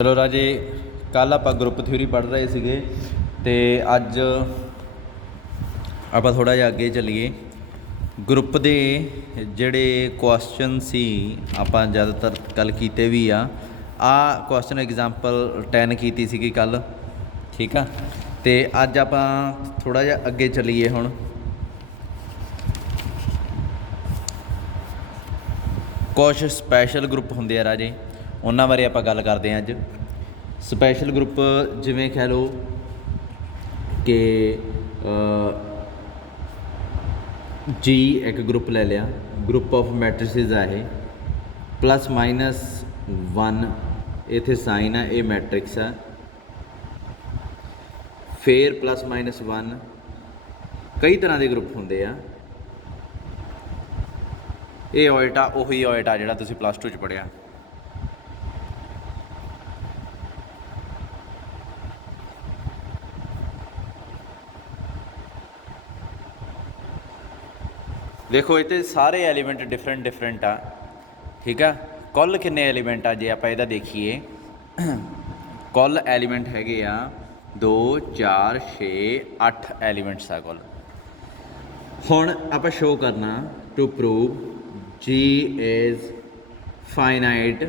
चलो राजे, कल आप ग्रुप थ्योरी पढ़ रहे थे तो अज आप थोड़ा जिहा अगे चलीए। ग्रुप के जोड़े क्वेश्चन सी आप ज़्यादातर कल किए भी आ क्वेश्चन एग्जाम्पल 10 की सी कल, ठीक है। तो अज आप थोड़ा जिहा अगे चलीए। हुण कुछ स्पैशल ग्रुप होंगे राजे, उन्होंने बारे आप गल करते हैं। अज स्पैशल ग्रुप जिमें कह लो कि जी एक ग्रुप ले लिया, ग्रुप ऑफ मैट्रिसेस है ये, प्लस माइनस 1 इत्थे साइन है, ये मैट्रिक्स है। फिर प्लस माइनस 1 कई तरह के ग्रुप होंगे आ। ये ओइटा उही ओइटा जिहड़ा तुसीं प्लस 2 च पढ़िया। देखो ये सारे एलीमेंट डिफरेंट डिफरेंट आ, ठीक है। कुल किन्ने एलीमेंट आ जे आप इहदा देखिए, कुल एलीमेंट हैगे आ 2 4 6 8 एलीमेंट्स आ कुल। हुण आप शो करना to prove g is finite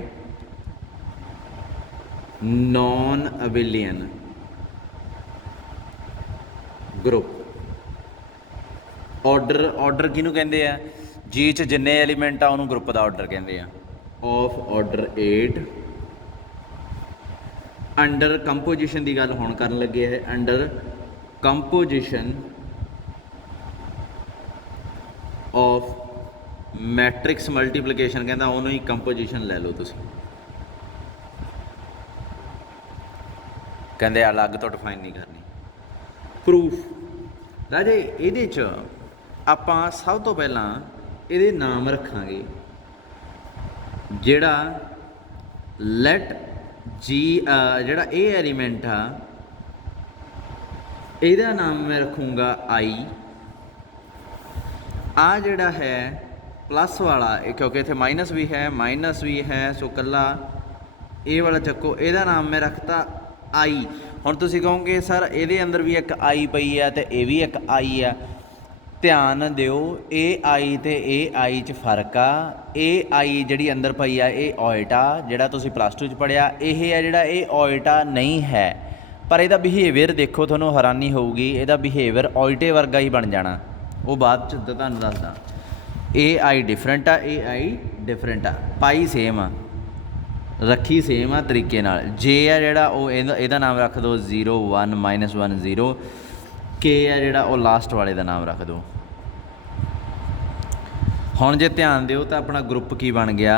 non abelian group. Order order किनू कहते हैं? जी च जिन्ने एलीमेंट आ उन्होंने ग्रुप का ऑर्डर कहते हैं। ऑफ ऑर्डर 8 अंडर कंपोजिशन की गल हुण करन लगे है। Under composition of matrix multiplication कहता उन्होंने ही कंपोजिशन ले लो तुसीं, कहते अलग तो डिफाइन नहीं करनी। प्रूफ राजे ये आप सब तो पहला ये नाम रखांगे जिहड़ा लैट जी जिहड़ा ये एलीमेंट आ इहदा नाम मैं रखूँगा आई। आ जिहड़ा है प्लस वाला क्योंकि इत्थे माइनस भी है सो कला ये वाला चक्को, इहदा नाम मैं रखता आई। हुण तुसीं कहोगे सर इहदे अंदर भी एक आई पई है तो यह भी एक आई है। ध्यान दिओ ए आई तो ए आई च फर्क आ। ए आई जिहड़ी अंदर पई आ ये ओइटा जिहड़ा तुसीं प्लस 2 च पढ़िया, यह है जिहड़ा ये ओइटा नहीं है। पर इहदा बिहेवियर देखो, तुहानूं हैरानी होऊगी, इहदा बिहेवियर ओइटे वर्गा ही बन जाना। वो बाद च तुहानूं दसदा। ए आई डिफरेंट आ, ए आई डिफरेंट आ, पाई सेम आ, रखी सेम आ तरीके नाल। जे आ जिहड़ा वो इहदा नाम रख दो 0 1 -1 0। के है जिहड़ा वो लास्ट वाले का नाम रख दो। हुण जे ध्यान दिओ तो अपना ग्रुप की बन गया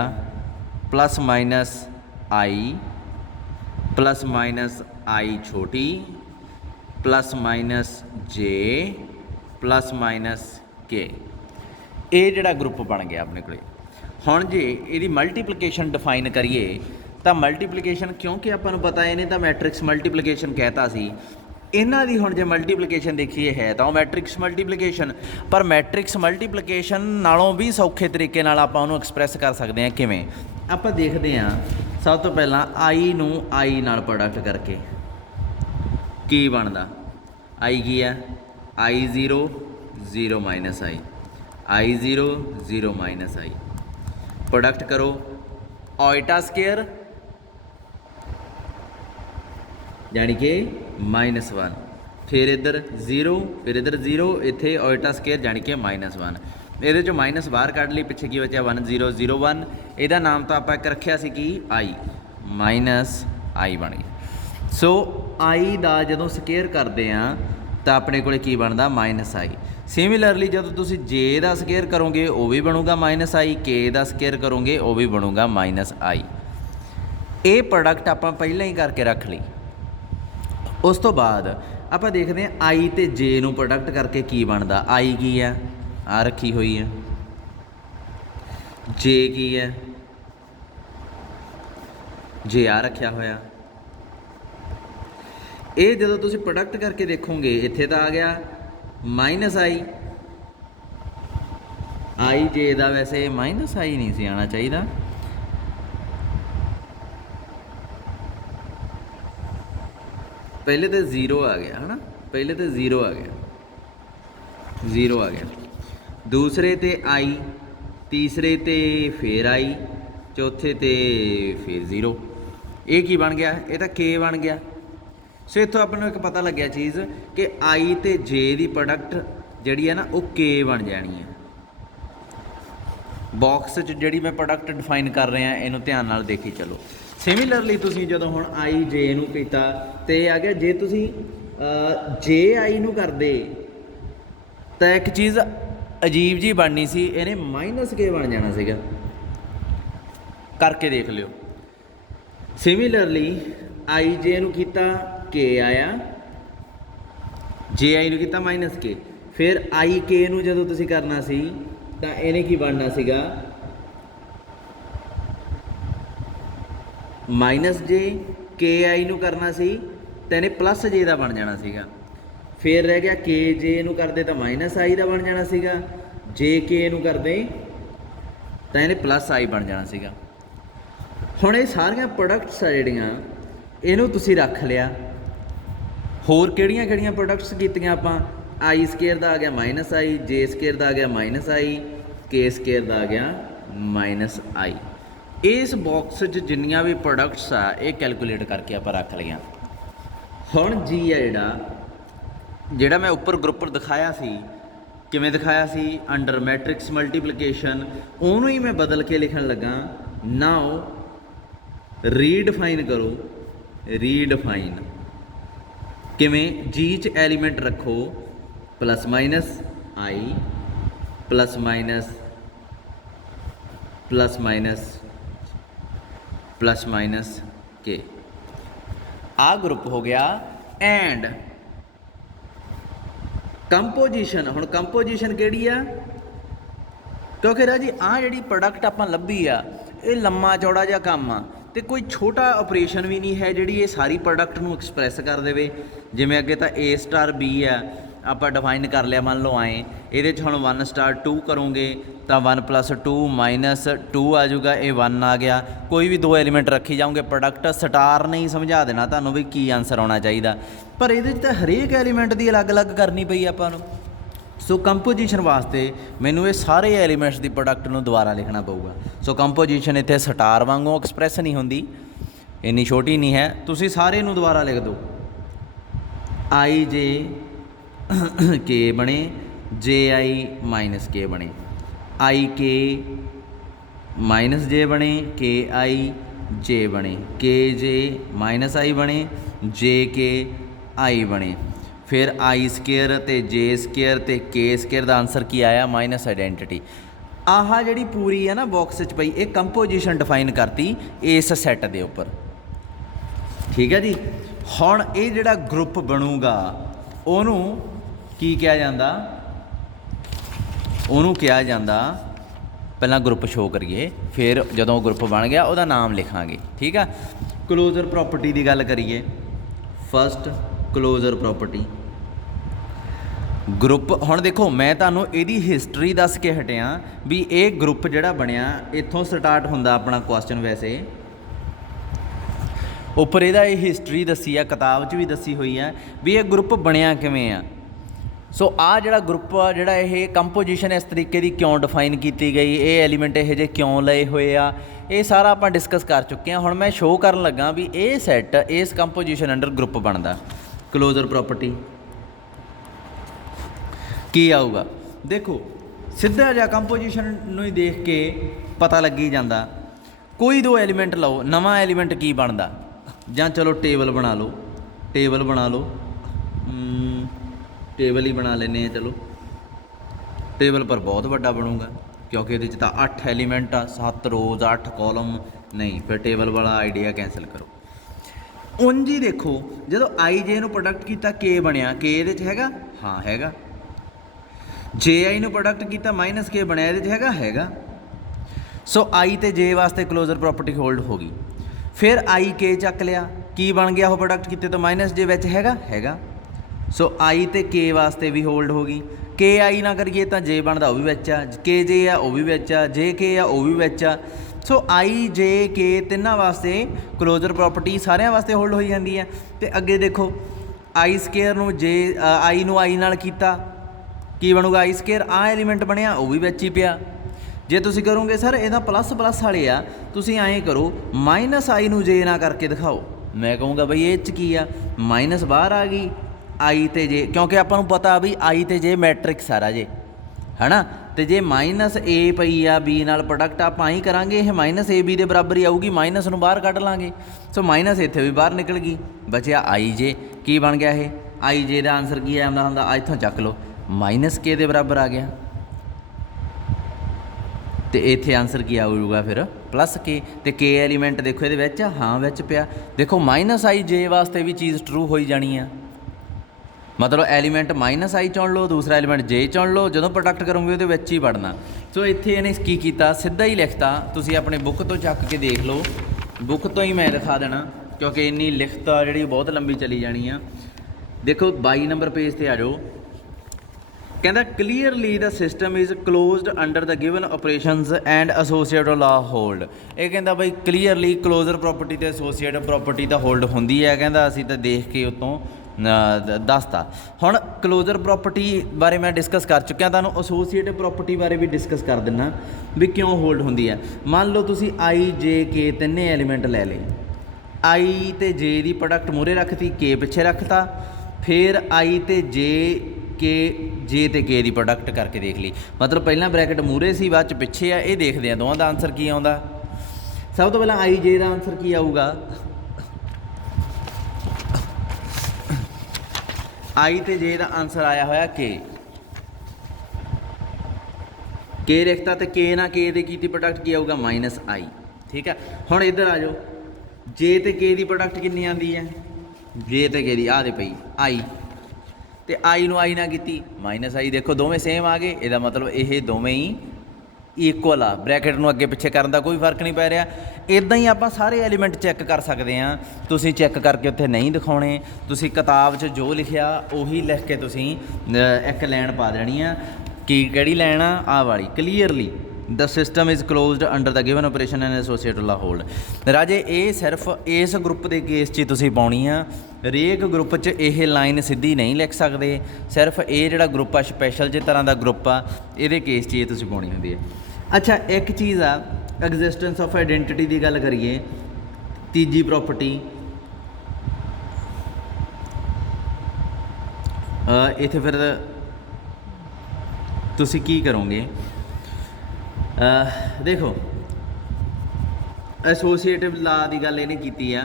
प्लस माइनस आई छोटी प्लस माइनस जे प्लस माइनस के। ये जिहड़ा ग्रुप बन गया अपने को। हुण जे इहदी मल्टीप्लिकेशन डिफाइन करिए तो मल्टीप्लिकेशन क्योंकि आपां नूं पता इहने तो मैट्रिक्स मल्टीप्लिकेशन कहता सी, इन्हां दी हुण जे मल्टीप्लिकेशन देखिए है तो मैट्रिक्स मल्टीप्लिकेशन। पर मैट्रिक्स मल्टीप्लिकेशन नालों भी सौखे तरीके नाल आपां उहनूं एक्सप्रैस कर सकते हैं। किवें आपां देखते हैं, सब तो पहला आई नूं आई नाल प्रोडक्ट करके की बनदा। आई की है आई 0 0 माइनस आई 0 0 माइनस आई। प्रोडक्ट करो ओइटा स्केयर यानी कि -1, फिर इधर 0 फिर इधर 0, इत्थे ओइटा स्केयर यानी कि -1। ये जो माइनस बाहर कढ़ ली, पिछे की बचा 1 0 0 1। यदा नाम तो आप एक रखा सी कि आई माइनस आई बन गई। सो आई का जो स्केयर करते हैं तो अपने को बनता माइनस आई। सिमिलरली जो तुम जे का स्केयर करोगे वो भी बनूगा माइनस आई, के का स्केयर करोगे वो भी बनूगा माइनस आई। ये प्रोडक्ट आप पहले ही करके रख ली। उस तो बाद आप देखते हैं आई तो जे नूं प्रोडक्ट करके की बनता। आई की है आ रखी हुई है, जे की है जे आ रखा होया। ये जो तुम प्रोडक्ट करके देखोगे इत्थे तो आ गया माइनस आई जे का, वैसे माइनस आई नहीं सी आना चाहिए। पहले तो 0 आ गया है ना, पहले तो 0 आ गया, 0 आ गया, दूसरे ते आई, तीसरे ते फिर आई, चौथे ते फिर 0। ये की बन गया, ये तो के बन गया। सो इतों अपन एक पता लग्या चीज़ कि आई ते जे की प्रोडक्ट जी है ना वो के बन जानी है। बॉक्स जी मैं प्रोडक्ट डिफाइन कर रहा इनू ध्यान नाल देखी चलो। सिमिलरली तुसीं जदों हुण आई जे नूं कीता ते आ गया, जे तुसीं जे आई नूं करदे तो एक चीज़ अजीब जी बननी सी, इहने माइनस के बन जाना सीगा। करके देख लियो। सिमिलरली आई जे नूं कीता के आया, जे आई नूं कीता माइनस के, फिर आई के नूं जदों तुसीं करना सी तो इहने की बनना सीगा माइनस जे, के आई नूं करना सी तो इहने प्लस जे का बन जाना सीगा। फिर रह गया के जे नूं करदे तो माइनस आई का बन जाना सीगा, जे के नूं करदे तो इहने प्लस आई बन जाना सीगा। हुण ये सारियां प्रोडक्ट्स आ जिहड़ियां इहनूं तुसीं रख लिया। होर किहड़ियां किहड़ियां प्रोडक्ट्स कीतियां आपां, आई स्केयर का आ गया माइनस आई, जे स्केयर का आ गया माइनस आई, के स्केयर का आ गया माइनस आई। इस बॉक्स च जिन्नियां भी प्रोडक्ट्स आ ये कैलकुलेट करके आप रख लिया। हुण जी है जिहड़ा मैं उपर ग्रुप दिखाया सी, किवें दिखाया सी, अंडर मैट्रिक्स मल्टीप्लीकेशन, उहनूं ही मैं बदल के लिखण लगा। नाउ रीडिफाइन करो, रीडिफाइन किवें जी च एलीमेंट रखो plus minus i, plus minus, plus minus, plus minus k, आ ग्रुप हो गया। एंड कंपोजिशन, हुण कंपोजिशन किहड़ी आ, क्योंकि राजी आ जिहड़ी प्रोडक्ट आपां लभी आ ये लम्मा चौड़ा जिहा काम आ ते कोई छोटा ऑपरेशन भी नहीं है जिहड़ी ये सारी प्रोडक्ट नूं एक्सप्रैस कर देवे। जिवें अगे तो ए स्टार बी आ आप डिफाइन कर लिया, मान लो आए ये हम 1 स्टार 2 करोगे तो 1 + 2 - 2 आ जाऊगा, ये 1 आ गया। कोई भी 2 एलीमेंट रखी जाओगे प्रोडक्ट स्टार नहीं समझा देना तुहानूं भी की आंसर आना चाहिए, पर ये तो हरेक एलीमेंट की अलग अलग करनी पई आपां नूं। सो कंपोजिशन वास्ते मैनू ये सारे एलीमेंट्स की प्रोडक्ट नूं दोबारा लिखना पऊगा। सो कंपोजिशन इत्थे स्टार वांगू एक्सप्रैस नहीं होंदी, इन्नी छोटी नहीं है, तुसीं सारे नूं दोबारा लिख दो। आई जे के बने, जे आई माइनस के बने, आई के माइनस जे बने, के आई जे बने, के जे माइनस आई बने, जे के आई बने। फिर आई स्केयर ते जे स्केयर ते के स्केयर का आंसर की आया माइनस आइडेंटिटी। आह जी पूरी है ना बॉक्स च पई, ये कंपोजिशन डिफाइन करती इस सैट के उपर। ठीक है जी। हुण ये जिहड़ा ग्रुप बनूगा उहनूं की कहा जाता, उहनूं कहा जाता, पहला ग्रुप शो करिए फिर जदों ग्रुप बन गया उहदा नाम लिखांगे। ठीक है। क्लोजर प्रॉपर्टी की गल करिए। फस्ट क्लोजर प्रॉपर्टी ग्रुप, हुण देखो मैं तुहानूं इहदी हिस्टरी दस के हटिया भी ये ग्रुप जिहड़ा बनिया इत्थों स्टार्ट हुंदा अपना क्वेश्चन। वैसे उपर इहदा ये हिस्टरी दसी है, किताब च भी दसी हुई है भी ये ग्रुप बनिया किवें आ। सो आ जिहड़ा ग्रुप आ जिहड़ा ये कंपोजिशन इस तरीके की क्यों डिफाइन की गई, ये एलीमेंट ये जे क्यों लए हुए आ, ये सारा आपां डिस्कस कर चुके हैं। हुण मैं शो करन लगा भी ये सैट इस कंपोजिशन अंडर ग्रुप बनता। क्लोजर प्रॉपर्टी की आऊगा, देखो सीधा जिहा कंपोजिशन नूं ही देख के पता लग ही जाता। कोई 2 एलीमेंट लो, नवा एलीमेंट की बनता, जां चलो टेबल बना लो, टेबल बना लो, टेबल ही बना लेने, चलो टेबल पर बहुत बड़ा बनूगा क्योंकि ये 8 एलीमेंट आ, 7 रोज़ 8 कॉलम नहीं, फिर टेबल वाला आइडिया कैंसल करो। उंज ही देखो जो आई जे नूं प्रोडक्ट किया के बनया, के ये हैगा, हाँ हैगा। जे आई नूं प्रोडक्ट किया माइनस के बनया, ये हैगा। सो आई तो जे वास्ते क्लोजर प्रॉपर्टी होल्ड होगी। फिर आई के चक लिया, की बन गया वो प्रोडक्ट किते तो माइनस जे विच हैगा। सो आई तो के वास्ते भी होल्ड होगी। के आई ना करिए तो जे बनता वह भी विच आ, के जे आ वह भी विच आ, जे के आ वह भी विच आ। सो आई जे के तिन्ना वास्ते क्लोजर प्रॉपर्टी सारिਆਂ वास्ते होल्ड होई जाती है। तो अगे देखो आई स्केयर नूं जे आई नूं आई नाल कीता की बनूगा आई स्केयर आ एलीमेंट बनया वो भी विच ही पिया। जे तुसीं करोगे सर ਇਹਦਾ प्लस प्लस वाले आ तुसीं ऐं करो माइनस आई नूं जे ना करके दिखाओ। मैं कहूँगा बई ये च की आ माइनस बाहर आ गई आई ते जे क्योंकि आपां नूं पता भी आई ते जे मैट्रिक्स सारा जे है ना। तो जे माइनस ए पई आ बी नाल प्रोडक्ट आप ही करांगे ये माइनस ए बी के बराबर ही आऊगी माइनस नूं बाहर कढ़ लांगे। सो माइनस इत्थे भी बाहर निकल गई बचिया आई जे की बन गया ये आई जे का आंसर की आंदा हुंदा इत्थों चक लो माइनस के दे बराबर आ गया। तो इत्थे आंसर की आऊगा फिर प्लस के एलीमेंट देखो ये हाँ विच पिया। देखो माइनस आई जे वास्ते भी चीज़ ट्रू हो जानी है मतलब एलीमेंट माइनस आई चुन लो दूसरा एलीमेंट जे चुन लो जो प्रोडक्ट करोगे वो ही पढ़ना। सो इत्थे इन्हें की कीता सीधा ही लिखता तुसीं अपने बुक तो चक के देख लो बुक तो ही मैं दिखा देना क्योंकि इन्नी लिखत आ जी बहुत लंबी चली जानी आ। देखो 22 नंबर पेज पर आ जाओ कहता clearly the system is closed under the given operations and associated law hold. ये कहता बई क्लीयरली क्लोजर प्रॉपर्टी तो एसोसीएटेड प्रॉपर्टी तो होल्ड होंदी है कहता असीं तो देख के उतों दसता। हुण क्लोजर प्रॉपर्टी बारे मैं डिस्कस कर चुकिया तुहानूं एसोसीएटिव प्रॉपर्टी बारे भी डिस्कस कर दिना भी क्यों होल्ड होंदी है। मान लो तुसीं आई जे के तिन्ने एलीमेंट लै लए आई ते जे दी प्रोडक्ट मूहरे रखती के पिछे रखता फिर आई ते जे के जे ते के दी प्रोडक्ट करके देख ली मतलब पहला ब्रैकेट मूहरे सी बाद पिछे आ ये देखते हैं दोवां दा आंसर की आउंदा। सब तो पहला आई जे का आंसर की आऊगा आई ते जे का आंसर आया होया के लिखता तो के ना के दे की प्रोडक्ट की आऊगा माइनस आई। ठीक है हुण इधर आ जाओ जे ते के दी प्रोडक्ट कितनी आती है जे ते के दी आ दे पई आई तो आई नूं आई ना की माइनस आई देखो दोवें सेम आ गए ਇਹਦਾ मतलब ये दोवें ही इक्वल आ ब्रैकेट नूं अगे पिछे करन दा कोई फर्क नहीं पै रहा। इदां ही आपां सारे एलीमेंट चैक कर सकते हैं तुसीं चैक करके उत्थे नहीं दिखाने तुसीं किताब 'च जो लिखिया उही लिख के तुसीं एक लैन पा देनी आ कि किहड़ी लैन आ वाली clearly the system is closed under the given operation and associated law hold. राजे ये सिर्फ इस ग्रुप के केस 'च तुसीं पाउणी आ हरेक ग्रुप 'च यह लाइन सीधी नहीं लिख सकते सिर्फ ये जिहड़ा ग्रुप आ स्पैशल जिस तरह का ग्रुप आ ये केस 'च ये तुसीं पाउणी हुंदी है। अच्छा एक चीज़ आ एग्जिस्टेंस ऑफ आइडेंटिटी की गल करिए तीजी प्रॉपर्टी इत्थे फिर तुसीं की करोगे देखो एसोसीएटिव लॉ की गल इन्हें की है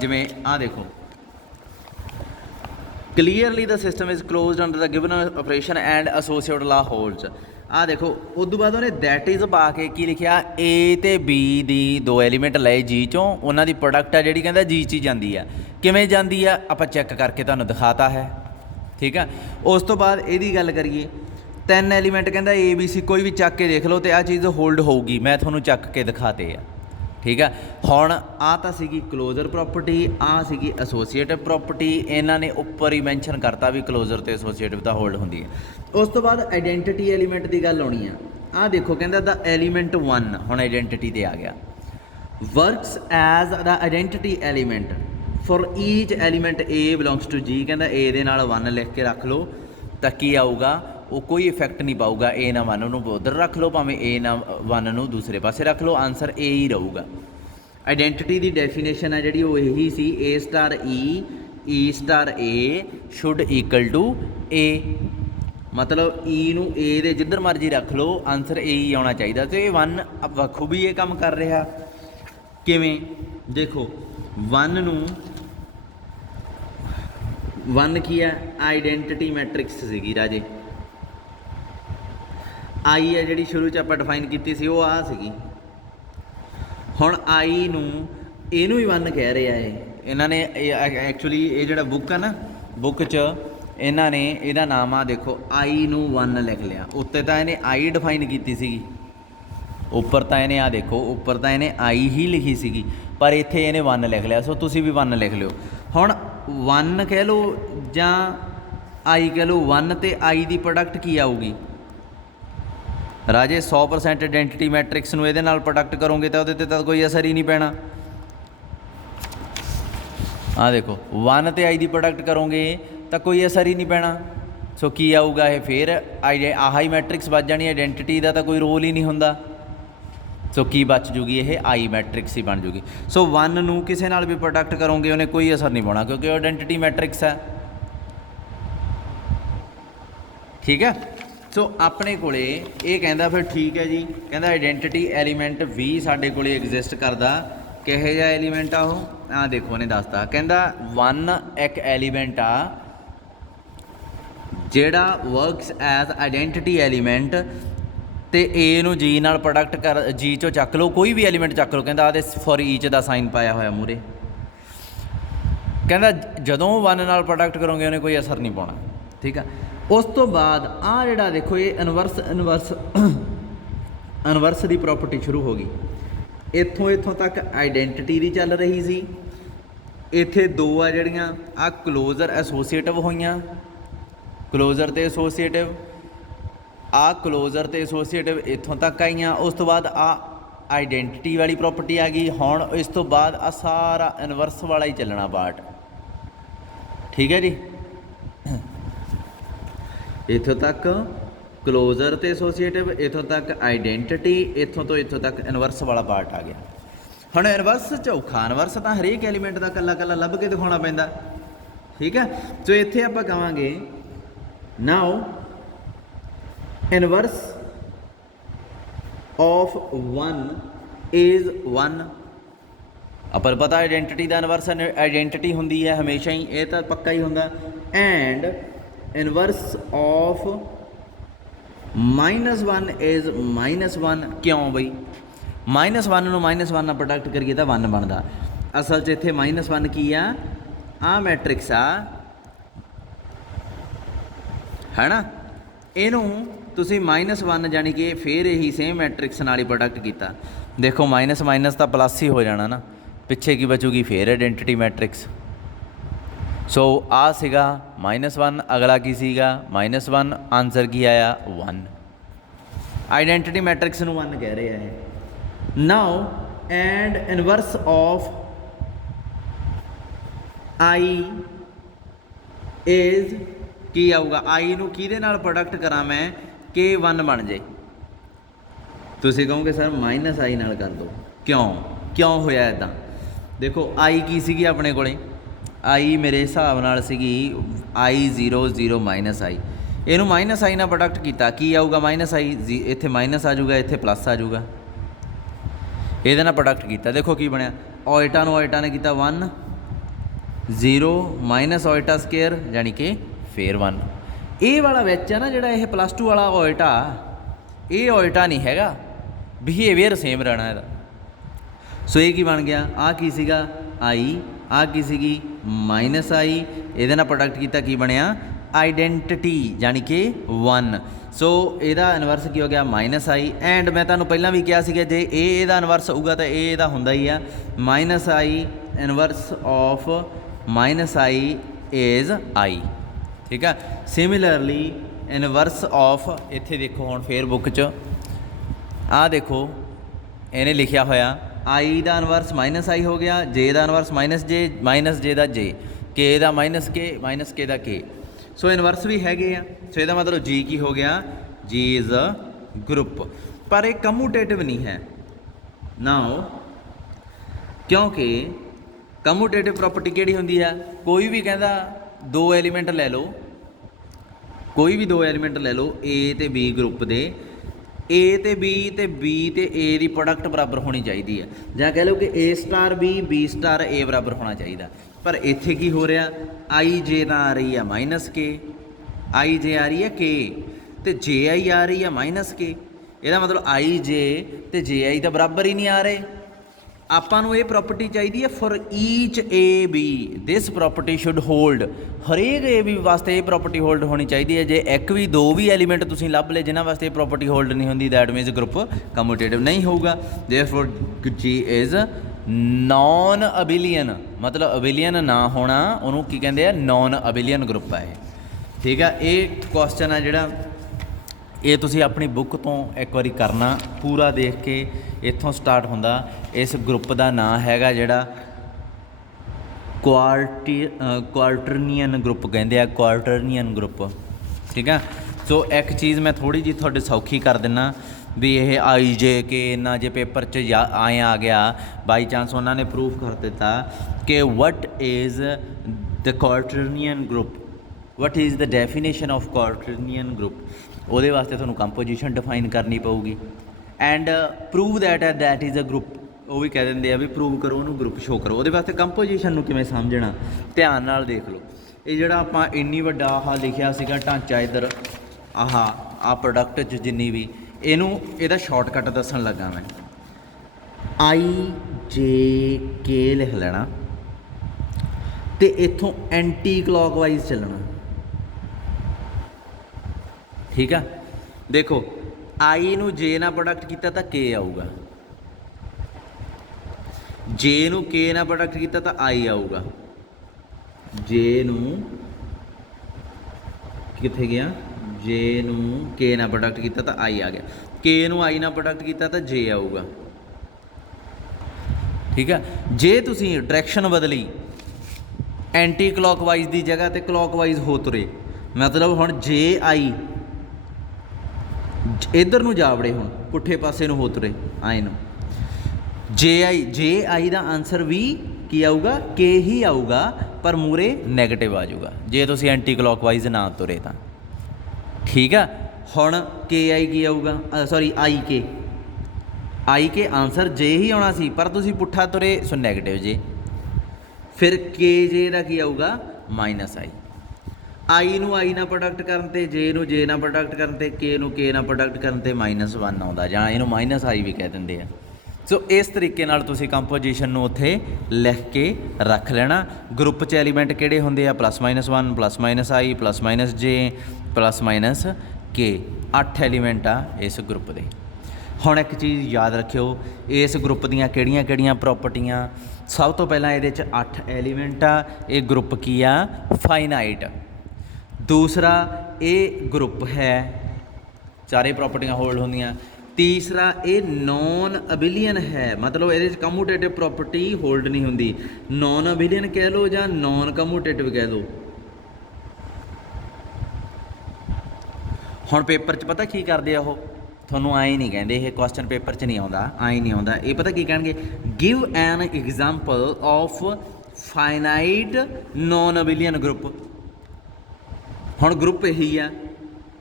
जिमें आ देखो clearly the system is closed under the given operation and associated law holds. आ देखो उस बाद उन्हें दैट इज़ पा के की लिखिया ए ते बी दी दो एलीमेंट लए जी चों उन्हां दी प्रोडक्ट आ जिहड़ी कहंदा जी च ही जांदी आ किवें जांदी आ आपां चैक करके तुहानूं दिखाता है। ठीक है उस तो बाद इहदी गल करिए तीन एलीमेंट कहंदा ए बी सी कोई भी चक के देख लो तो आ चीज़ होल्ड होगी मैं तुहानूं चक के दिखाते हैं। ठीक है हुण आ तां सीगी क्लोजर प्रॉपर्टी आ सीगी एसोसीएटिव प्रॉपर्टी इन्हां ने उपर ही मैंशन करता भी क्लोजर तो एसोसीएटिव तो होल्ड होंदी है। उस तो बाद आइडेंटिटी एलीमेंट की गल आउणी आ देखो कहंदा द एलीमेंट 1 हुण आइडेंटिटी ते आ गया works as the identity element for each element a belongs to g कहंदा ए दे नाल 1 लिख के रख लो तां की आऊगा वो कोई इफैक्ट नहीं पाऊगा ए ना 1 नूं उधर रख लो भावें ए ना 1 नूं दूसरे पासे रख लो आंसर ए ही रहूगा। आइडेंटिटी की डेफिनेशन है जी वो यही सी a star e star a should equal to a मतलब ई नूं ए दे जिधर मर्जी रख लो आंसर ए ही आना चाहिए। तो ये 1 बखूबी ये काम कर रहा किवें देखो 1 नूं 1 की है आइडेंटिटी मैट्रिक्स सीगी राजे आई है जी शुरू च आप डिफाइन की सी वो आ सीगी हुण आई नूं इनू ही 1 कह रहा है इन्हां ने एक्चुअली ये जिहड़ा बुक है ना बुक च इन्हां ने इहदा नाम आ देखो आई नूं 1 लिख लिया उत्ते तां इहने आई डिफाइन की सीगी उपर तां इहने आ देखो उपर तां इहने आई ही लिखी सीगी पर इत्थे इहने 1 लिख लिया सो तुसीं भी 1 लिख लिओ। हुण 1 कह लो जां आई कह लो 1 ते आई दी प्रोडक्ट की आऊगी ਰਾਜੇ 100% ਆਇਡੈਂਟੀਟੀ ਮੈਟ੍ਰਿਕਸ ਨੂੰ ਇਹਦੇ ਨਾਲ ਪ੍ਰੋਡਕਟ ਕਰੋਗੇ ਤਾਂ ਉਹਦੇ 'ਤੇ ਤਾਂ ਕੋਈ ਅਸਰ ਹੀ ਨਹੀਂ ਪੈਣਾ। ਆਹ ਦੇਖੋ 1 ਤੇ i ਦੀ ਪ੍ਰੋਡਕਟ ਕਰੋਗੇ ਤਾਂ ਕੋਈ ਅਸਰ ਹੀ ਨਹੀਂ ਪੈਣਾ। ਸੋ ਕੀ ਆਊਗਾ ਇਹ ਫਿਰ ਆਹ ਹੀ ਮੈਟ੍ਰਿਕਸ ਬਚ ਜਾਣੀ, ਆਇਡੈਂਟੀਟੀ ਦਾ ਤਾਂ ਕੋਈ ਰੋਲ ਹੀ ਨਹੀਂ ਹੁੰਦਾ। ਸੋ ਕੀ ਬਚ ਜੂਗੀ ਇਹ ਆਈ ਮੈਟ੍ਰਿਕਸ ਹੀ ਬਣ ਜੂਗੀ। ਸੋ 1 ਨੂੰ ਕਿਸੇ ਨਾਲ ਵੀ ਪ੍ਰੋਡਕਟ ਕਰੋਗੇ ਉਹਨੇ ਕੋਈ ਅਸਰ ਨਹੀਂ ਪਾਉਣਾ ਕਿਉਂਕਿ ਉਹ ਆਇਡੈਂਟੀਟੀ ਮੈਟ੍ਰਿਕਸ ਹੈ। ਠੀਕ ਹੈ। ਸੋ ਆਪਣੇ ਕੋਲੇ ਇਹ ਕਹਿੰਦਾ ਫਿਰ ਠੀਕ ਹੈ ਜੀ, ਕਹਿੰਦਾ ਆਇਡੈਂਟੀਟੀ ਐਲੀਮੈਂਟ ਵੀ ਸਾਡੇ ਕੋਲੇ ਐਗਜ਼ਿਸਟ ਕਰਦਾ। ਕਿਹੋ ਜਿਹਾ ਐਲੀਮੈਂਟ ਆ ਉਹ? ਆਹ ਦੇਖੋ ਉਹਨੇ ਦੱਸਤਾ, ਕਹਿੰਦਾ 1 ਇੱਕ ਐਲੀਮੈਂਟ ਆ ਜਿਹੜਾ ਵਰਕਸ ਐਜ਼ ਆਇਡੈਂਟੀਟੀ ਐਲੀਮੈਂਟ ਅਤੇ ਏ ਨੂੰ ਜੀ ਨਾਲ ਪ੍ਰੋਡਕਟ ਕਰ, ਜੀ 'ਚੋਂ ਚੱਕ ਲਓ ਕੋਈ ਵੀ ਐਲੀਮੈਂਟ ਚੱਕ ਲਓ। ਕਹਿੰਦਾ ਆਦੇ ਫॉर ਈਚ ਦਾ ਸਾਈਨ ਪਾਇਆ ਹੋਇਆ ਮੂਹਰੇ। ਕਹਿੰਦਾ ਜਦੋਂ 1 ਨਾਲ ਪ੍ਰੋਡਕਟ ਕਰੋਗੇ ਉਹਨੇ ਕੋਈ ਅਸਰ ਨਹੀਂ ਪਾਉਣਾ। ਠੀਕ ਆ। ਉਸ ਤੋਂ ਬਾਅਦ ਆਹ ਜਿਹੜਾ ਦੇਖੋ ਇਹ ਇਨਵਰਸ ਦੀ ਪ੍ਰੋਪਰਟੀ ਸ਼ੁਰੂ ਹੋ ਗਈ। ਇੱਥੋਂ ਤੱਕ ਆਇਡੈਂਟੀਟੀ ਦੀ ਚੱਲ ਰਹੀ ਸੀ। ਇੱਥੇ ਦੋ ਆ ਜਿਹੜੀਆਂ ਆਹ ਕਲੋਜ਼ਰ ਐਸੋਸੀਏਟਿਵ ਹੋਈਆਂ, ਕਲੋਜ਼ਰ ਅਤੇ ਐਸੋਸੀਏਟਿਵ। ਆਹ ਕਲੋਜ਼ਰ ਅਤੇ ਐਸੋਸੀਏਟਿਵ ਇੱਥੋਂ ਤੱਕ ਆਈਆਂ। ਉਸ ਤੋਂ ਬਾਅਦ ਆਹ ਆਇਡੈਂਟੀਟੀ ਵਾਲੀ ਪ੍ਰੋਪਰਟੀ ਆ ਗਈ। ਹੁਣ ਇਸ ਤੋਂ ਬਾਅਦ ਆਹ ਸਾਰਾ ਇਨਵਰਸ ਵਾਲਾ ਹੀ ਚੱਲਣਾ ਪਾਰਟ। ਠੀਕ ਹੈ ਜੀ। ਇੱਥੋਂ ਤੱਕ ਕਲੋਜ਼ਰ ਅਤੇ ਐਸੋਸੀਏਟਿਵ, ਇੱਥੋਂ ਤੱਕ ਆਇਡੈਂਟੀਟੀ, ਇੱਥੋਂ ਤੋਂ ਇੱਥੋਂ ਤੱਕ ਇਨਵਰਸ ਵਾਲਾ ਪਾਰਟ ਆ ਗਿਆ। ਹੁਣ ਇਨਵਰਸ ਚੌਖਾ, ਇਨਵਰਸ ਤਾਂ ਹਰੇਕ ਐਲੀਮੈਂਟ ਦਾ ਇਕੱਲਾ ਇਕੱਲਾ ਲੱਭ ਕੇ ਦਿਖਾਉਣਾ ਪੈਂਦਾ। ਠੀਕ ਹੈ। ਸੋ ਇੱਥੇ ਆਪਾਂ ਕਹਾਂਗੇ ਨਾਓ ਇਨਵਰਸ ਆਫ 1 ਇਜ਼ 1। ਆਪਾਂ ਪਤਾ ਆਇਡੈਂਟੀਟੀ ਦਾ ਇਨਵਰਸ ਆਇਡੈਂਟੀਟੀ ਹੁੰਦੀ ਹੈ ਹਮੇਸ਼ਾ ਹੀ, ਇਹ ਤਾਂ ਪੱਕਾ ਹੀ ਹੁੰਦਾ। And inverse of -1 is -1। ਕਿਉਂ ਬਈ? -1 ਨੂੰ -1 ਨਾਲ ਪ੍ਰੋਡਕਟ ਕਰੀਏ ਤਾਂ 1 ਬਣਦਾ। ਅਸਲ 'ਚ ਇੱਥੇ -1 ਕੀ ਆ? ਆਹ ਮੈਟ੍ਰਿਕਸ ਆ, ਹੈ ਨਾ। ਇਹਨੂੰ ਤੁਸੀਂ -1 ਜਾਣੀ ਕਿ ਫਿਰ ਇਹੀ ਸੇਮ ਮੈਟ੍ਰਿਕਸ ਨਾਲ ਹੀ ਪ੍ਰੋਡਕਟ ਕੀਤਾ। ਦੇਖੋ ਮਾਈਨਸ ਮਾਈਨਸ ਤਾਂ ਪਲੱਸ ਹੀ ਹੋ ਜਾਣਾ ਨਾ, ਪਿੱਛੇ ਕੀ ਬਚੂਗੀ? ਫਿਰ ਆਇਡੈਂਟੀਟੀ ਮੈਟ੍ਰਿਕਸ। ਸੋ ਆਹ ਸੀਗਾ -1, ਅਗਲਾ ਕੀ ਸੀਗਾ -1, ਆਨਸਰ ਕੀ ਆਇਆ 1। ਆਇਡੈਂਟੀਟੀ ਮੈਟ੍ਰਿਕਸ ਨੂੰ 1 ਕਹਿ ਰਹੇ ਆ ਇਹ। Now and inverse of i is ਕੀ ਆਊਗਾ? ਆਈ ਨੂੰ ਕਿਹਦੇ ਨਾਲ ਪ੍ਰੋਡਕਟ ਕਰਾਂ ਮੈਂ ਕਿ 1 ਬਣ ਜੇ? ਤੁਸੀਂ ਕਹੋਗੇ ਸਰ -i ਨਾਲ ਕਰ ਦਿਓ। ਕਿਉਂ ਹੋਇਆ ਇੱਦਾਂ? ਦੇਖੋ ਆਈ ਕੀ ਸੀਗੀ ਆਪਣੇ ਕੋਲੇ? ਆਈ ਮੇਰੇ ਹਿਸਾਬ ਨਾਲ ਸੀਗੀ I0 0 -i। ਇਹਨੂੰ -i ਨਾਲ ਪ੍ਰੋਡਕਟ ਕੀਤਾ, ਕੀ ਆਊਗਾ? -i, ਇੱਥੇ ਮਾਈਨਸ ਆ ਜਾਊਗਾ, ਇੱਥੇ ਪਲੱਸ ਆ ਜਾਊਗਾ। ਇਹਦੇ ਨਾਲ ਪ੍ਰੋਡਕਟ ਕੀਤਾ, ਦੇਖੋ ਕੀ ਬਣਿਆ। ਓਇਟਾ ਨੂੰ ਓਇਟਾ ਨੇ ਕੀਤਾ 1 0 ਮਾਈਨਸ ਓਇਟਾ ਸਕੇਅਰ ਯਾਨੀ ਕਿ ਫਿਰ 1। ਇਹ ਵਾਲਾ ਵਿੱਚ ਆ ਨਾ ਜਿਹੜਾ ਇਹ +2 ਵਾਲਾ ਓਇਟਾ, ਇਹ ਓਇਟਾ ਨਹੀਂ ਹੈਗਾ, ਬਿਹੇਵੀਅਰ ਸੇਮ ਰਹਿਣਾ ਇਹਦਾ। ਸੋ ਇਹ ਕੀ ਬਣ ਗਿਆ? ਆਹ ਕੀ ਸੀਗਾ? I, ਆਹ ਕੀ ਸੀਗੀ? -i। ਇਹਦੇ ਨਾਲ ਪ੍ਰੋਡਕਟ ਕੀਤਾ, ਕੀ ਬਣਿਆ? ਆਇਡੈਂਟੀਟੀ ਯਾਨੀ ਕਿ 1। ਸੋ ਇਹਦਾ ਇਨਵਰਸ ਕੀ ਹੋ ਗਿਆ? -i। ਐਂਡ ਮੈਂ ਤੁਹਾਨੂੰ ਪਹਿਲਾਂ ਵੀ ਕਿਹਾ ਸੀਗਾ ਜੇ ਇਹਦਾ ਇਨਵਰਸ ਹੋਊਗਾ ਤਾਂ ਇਹ ਇਹਦਾ ਹੁੰਦਾ ਹੀ ਆ। -i inverse of -i is i। ਠੀਕ ਆ। ਸਿਮਿਲਰਲੀ ਇਨਵਰਸ ਆਫ, ਇੱਥੇ ਦੇਖੋ ਹੁਣ ਫੇਰ ਬੁੱਕ 'ਚ ਆਹ ਦੇਖੋ ਇਹਨੇ ਲਿਖਿਆ ਹੋਇਆ i ਦਾ ਇਨਵਰਸ -i ਹੋ ਗਿਆ, j ਦਾ ਇਨਵਰਸ -j ਦਾ j, k ਦਾ -k ਦਾ k। ਸੋ ਇਨਵਰਸ ਵੀ ਹੈਗੇ ਆ। ਸੋ ਇਹਦਾ ਮਤਲਬ g ਕੀ ਹੋ ਗਿਆ? g is a group. ਪਰ ਇਹ ਕਮੂਟੇਟਿਵ ਨਹੀਂ ਹੈ ਨਾਓ, ਕਿਉਂਕਿ ਕਮੂਟੇਟਿਵ ਪ੍ਰੋਪਰਟੀ ਕਿਹੜੀ ਹੁੰਦੀ ਆ? ਕੋਈ ਵੀ ਕਹਿੰਦਾ 2 ਐਲੀਮੈਂਟ ਲੈ ਲਓ, ਕੋਈ ਵੀ 2 ਐਲੀਮੈਂਟ ਲੈ ਲਓ A ਅਤੇ B ਗਰੁੱਪ ਦੇ, A ਅਤੇ B ਅਤੇ B ਅਤੇ A ਦੀ ਪ੍ਰੋਡਕਟ ਬਰਾਬਰ ਹੋਣੀ ਚਾਹੀਦੀ ਹੈ, ਜਾਂ ਕਹਿ ਲਓ ਕਿ A B B A ਬਰਾਬਰ ਹੋਣਾ ਚਾਹੀਦਾ। ਪਰ ਇੱਥੇ ਕੀ ਹੋ ਰਿਹਾ? I ਤਾਂ ਆ ਰਹੀ ਆ -k, I ਆ ਰਹੀ ਹੈ k, ਅਤੇ Ji ਆ ਰਹੀ ਆ -k। ਇਹਦਾ ਮਤਲਬ I ਅਤੇ Ji ਤਾਂ ਬਰਾਬਰ ਹੀ ਨਹੀਂ ਆ ਰਹੇ। ਆਪਾਂ ਨੂੰ ਇਹ ਪ੍ਰੋਪਰਟੀ ਚਾਹੀਦੀ ਹੈ for each a b this property should hold. ਹਰੇਕ ਏ ਬੀ ਵਾਸਤੇ ਇਹ ਪ੍ਰੋਪਰਟੀ ਹੋਲਡ ਹੋਣੀ ਚਾਹੀਦੀ ਹੈ। ਜੇ ਇੱਕ ਵੀ 2 ਵੀ ਐਲੀਮੈਂਟ ਤੁਸੀਂ ਲੱਭ ਲਏ ਜਿਨ੍ਹਾਂ ਵਾਸਤੇ ਇਹ ਪ੍ਰੋਪਰਟੀ ਹੋਲਡ ਨਹੀਂ ਹੁੰਦੀ, ਦੈਟ ਮੀਨਸ ਗਰੁੱਪ ਕਮਿਊਟੇਟਿਵ ਨਹੀਂ ਹੋਊਗਾ। ਦੇਅਰਫੋਰ ਜੀ ਇਜ਼ ਨੌਨ ਅਬਿਲੀਅਨ, ਮਤਲਬ ਅਬਿਲੀਅਨ ਨਾ ਹੋਣਾ ਉਹਨੂੰ ਕੀ ਕਹਿੰਦੇ ਆ? ਨੌਨ ਅਬਿਲੀਅਨ ਗਰੁੱਪ ਆ ਇਹ। ਠੀਕ ਆ। ਇਹ ਕੁਐਸਚਨ ਆ ਜਿਹੜਾ ਇਹ ਤੁਸੀਂ ਆਪਣੀ ਬੁੱਕ ਤੋਂ ਇੱਕ ਵਾਰੀ ਕਰਨਾ ਪੂਰਾ ਦੇਖ ਕੇ। ਇੱਥੋਂ ਸਟਾਰਟ ਹੁੰਦਾ। ਇਸ ਗਰੁੱਪ ਦਾ ਨਾਂ ਹੈਗਾ ਜਿਹੜਾ ਕੁਆਰਟਰਨੀਅਨ ਗਰੁੱਪ ਕਹਿੰਦੇ ਆ, ਕੁਆਰਟਰਨੀਅਨ ਗਰੁੱਪ। ਠੀਕ ਆ। ਸੋ ਇੱਕ ਚੀਜ਼ ਮੈਂ ਥੋੜ੍ਹੀ ਜਿਹੀ ਤੁਹਾਡੇ ਸੌਖੀ ਕਰ ਦਿੰਦਾ ਵੀ ਇਹ ਆਈ ਜੇ ਕਿ ਇੰਨਾ ਜੇ ਪੇਪਰ 'ਚ ਆਏ ਆ ਗਿਆ, ਬਾਈ ਚਾਂਸ ਉਹਨਾਂ ਨੇ ਪ੍ਰੂਫ ਕਰ ਦਿੱਤਾ ਕਿ what is the quaternion group, what is the definition of quaternion group. ਉਹਦੇ ਵਾਸਤੇ ਤੁਹਾਨੂੰ ਕੰਪੋਜੀਸ਼ਨ ਡਿਫਾਈਨ ਕਰਨੀ ਪਊਗੀ and prove that is a group. ਉਹ ਵੀ ਕਹਿ ਦਿੰਦੇ ਆ ਵੀ ਪ੍ਰੂਵ ਕਰੋ ਉਹਨੂੰ, ਗਰੁੱਪ ਸ਼ੋ ਕਰੋ। ਉਹਦੇ ਵਾਸਤੇ ਕੰਪੋਜੀਸ਼ਨ ਨੂੰ ਕਿਵੇਂ ਸਮਝਣਾ, ਧਿਆਨ ਨਾਲ ਦੇਖ ਲਓ। ਇਹ ਜਿਹੜਾ ਆਪਾਂ ਇੰਨੀ ਵੱਡਾ ਆਹ ਲਿਖਿਆ ਸੀਗਾ ਢਾਂਚਾ ਇੱਧਰ, ਆਹ ਪ੍ਰੋਡਕਟ 'ਚ ਜਿੰਨੀ ਵੀ, ਇਹਨੂੰ ਇਹਦਾ ਸ਼ਾਰਟਕਟ ਦੱਸਣ ਲੱਗਾ ਮੈਂ। IJK ਲਿਖ ਲੈਣਾ ਅਤੇ ਇੱਥੋਂ ਐਂਟੀ ਕਲੋਕਵਾਈਜ਼ ਚੱਲਣਾ। ਠੀਕ ਆ। ਦੇਖੋ I ਨੂੰ J ਨਾਲ ਪ੍ਰੋਡਕਟ ਕੀਤਾ ਤਾਂ K ਆਊਗਾ, J ਨੂੰ K ਨਾਲ ਪ੍ਰੋਡਕਟ ਕੀਤਾ ਤਾਂ I ਆਊਗਾ, J ਨੂੰ ਕਿੱਥੇ ਗਿਆ, J ਨੂੰ K ਨਾਲ ਪ੍ਰੋਡਕਟ ਕੀਤਾ ਤਾਂ I ਆ ਗਿਆ, K ਨੂੰ I ਨਾਲ ਪ੍ਰੋਡਕਟ ਕੀਤਾ ਤਾਂ J ਆਊਗਾ। ਠੀਕ ਆ। ਜੇ ਤੁਸੀਂ ਡਾਇਰੈਕਸ਼ਨ ਬਦਲੀ, ਐਂਟੀ ਕਲੋਕਵਾਈਜ਼ ਦੀ ਜਗ੍ਹਾ ਤੇ ਕਲੋਕਵਾਈਜ਼ ਹੋ ਤੁਰੇ, ਮਤਲਬ ਹੁਣ JI ਇੱਧਰ ਨੂੰ ਜਾ ਵੜੇ, ਹੁਣ ਪੁੱਠੇ ਪਾਸੇ ਨੂੰ ਹੋ ਤੁਰੇ ਆਏ ਨੂੰ, JI ਦਾ ਆਨਸਰ ਵੀ ਕੀ ਆਊਗਾ, K ਹੀ ਆਊਗਾ, ਪਰ ਮੂਰੇ ਨੈਗੇਟਿਵ ਆ ਜਾਊਗਾ ਜੇ ਤੁਸੀਂ ਐਂਟੀ ਕਲੋਕਵਾਈਜ਼ ਨਾ ਤੁਰੇ ਤਾਂ। ਠੀਕ ਆ। ਹੁਣ KI ਕੀ ਆਊਗਾ, ਸੌਰੀ IK ਆਨਸਰ J ਹੀ ਆਉਣਾ ਸੀ, ਪਰ ਤੁਸੀਂ ਪੁੱਠਾ ਤੁਰੇ, ਸੋ ਨੈਗੇਟਿਵ J। ਫਿਰ KJ ਦਾ ਕੀ ਆਊਗਾ, -I ਨੂੰ I ਨਾਲ ਪ੍ਰੋਡਕਟ ਕਰਨ ਤੇ, J ਨੂੰ J ਨਾਲ ਪ੍ਰੋਡਕਟ ਕਰਨ ਤੇ, K ਨੂੰ K ਨਾਲ ਪ੍ਰੋਡਕਟ ਕਰਨ ਤੇ -1 ਆਉਂਦਾ, ਜਾਂ ਇਹਨੂੰ -I ਵੀ ਕਹਿ ਦਿੰਦੇ ਆ। ਸੋ ਇਸ ਤਰੀਕੇ ਨਾਲ ਤੁਸੀਂ ਕੰਪੋਜੀਸ਼ਨ ਨੂੰ ਉੱਥੇ ਲਿਖ ਕੇ ਰੱਖ ਲੈਣਾ। ਗਰੁੱਪ 'ਚ ਐਲੀਮੈਂਟ ਕਿਹੜੇ ਹੁੰਦੇ ਆ, +-1 +-I +-J +-K, 8 ਐਲੀਮੈਂਟ ਆ ਇਸ ਗਰੁੱਪ ਦੇ। ਹੁਣ ਇੱਕ ਚੀਜ਼ ਯਾਦ ਰੱਖਿਓ, ਇਸ ਗਰੁੱਪ ਦੀਆਂ ਕਿਹੜੀਆਂ ਕਿਹੜੀਆਂ ਪ੍ਰੋਪਰਟੀਆਂ। ਸਭ ਤੋਂ ਪਹਿਲਾਂ ਇਹਦੇ 'ਚ 8 ਐਲੀਮੈਂਟ ਆ, ਇਹ ਗਰੁੱਪ ਕੀ ਆ, ਫਾਈਨਾਈਟ। ਦੂਸਰਾ ਇਹ ਗਰੁੱਪ ਹੈ, ਚਾਰੇ ਪ੍ਰੋਪਰਟੀਆਂ ਹੋਲਡ ਹੁੰਦੀਆਂ। ਤੀਸਰਾ ਇਹ ਨੌਨ ਅਬਿਲੀਅਨ ਹੈ, ਮਤਲਬ ਇਹਦੇ 'ਚ ਕਮੂਟੇਟਿਵ ਪ੍ਰੋਪਰਟੀ ਹੋਲਡ ਨਹੀਂ ਹੁੰਦੀ। ਨੌਨ ਅਬਿਲੀਅਨ ਕਹਿ ਲਓ ਜਾਂ ਨੌਨ ਕਮੂਟੇਟਿਵ ਕਹਿ ਲਓ। ਹੁਣ ਪੇਪਰ 'ਚ ਪਤਾ ਕੀ ਕਰਦੇ ਆ ਉਹ, ਤੁਹਾਨੂੰ ਆਏ ਨਹੀਂ ਕਹਿੰਦੇ, ਇਹ ਕੁਐਸਚਨ ਪੇਪਰ 'ਚ ਨਹੀਂ ਆਉਂਦਾ, ਆਏ ਨਹੀਂ ਆਉਂਦਾ। ਇਹ ਪਤਾ ਕੀ ਕਹਿਣਗੇ, give an example of finite non abelian group. ਹੁਣ ਗਰੁੱਪ ਇਹੀ ਆ,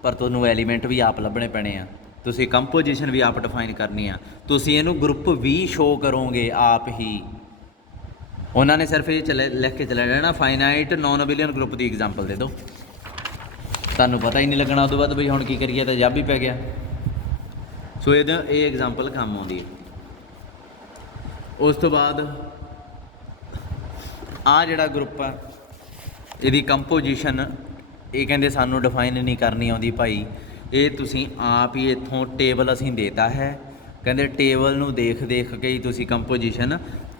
ਪਰ ਤੁਹਾਨੂੰ ਐਲੀਮੈਂਟ ਵੀ ਆਪ ਲੱਭਣੇ ਪੈਣੇ ਆ, ਤੁਸੀਂ ਕੰਪੋਜੀਸ਼ਨ ਵੀ ਆਪ ਡਿਫਾਈਨ ਕਰਨੀ ਆ, ਤੁਸੀਂ ਇਹਨੂੰ ਗਰੁੱਪ ਵੀ ਸ਼ੋਅ ਕਰੋਗੇ ਆਪ ਹੀ। ਉਹਨਾਂ ਨੇ ਸਿਰਫ ਇਹ ਲਿਖ ਕੇ ਚਲੇ ਜਾਣਾ, ਫਾਈਨਾਈਟ ਨੌਨ ਅਬਿਲੀਅਨ ਗਰੁੱਪ ਦੀ ਐਗਜ਼ਾਮਪਲ ਦੇ ਦਿਓ, ਤੁਹਾਨੂੰ ਪਤਾ ਹੀ ਨਹੀਂ ਲੱਗਣਾ ਉਦੋਂ ਬਾਅਦ ਬਈ ਹੁਣ ਕੀ ਕਰੀਏ, ਤਾਂ ਜੱਬ ਹੀ ਪੈ ਗਿਆ। ਸੋ ਇਹ ਐਗਜ਼ਾਮਪਲ ਕੰਮ ਆਉਂਦੀ ਹੈ। ਉਸ ਤੋਂ ਬਾਅਦ ਆਹ ਜਿਹੜਾ ਗਰੁੱਪ ਆ, ਇਹਦੀ ਕੰਪੋਜੀਸ਼ਨ ਇਹ ਕਹਿੰਦੇ ਸਾਨੂੰ ਡਿਫਾਈਨ ਨਹੀਂ ਕਰਨੀ ਆਉਂਦੀ ਭਾਈ, ਇਹ ਤੁਸੀਂ ਆਪ ਹੀ ਇੱਥੋਂ ਟੇਬਲ ਅਸੀਂ ਦੇਤਾ ਹੈ, ਕਹਿੰਦੇ ਟੇਬਲ ਨੂੰ ਦੇਖ ਕੇ ਹੀ ਤੁਸੀਂ ਕੰਪੋਜੀਸ਼ਨ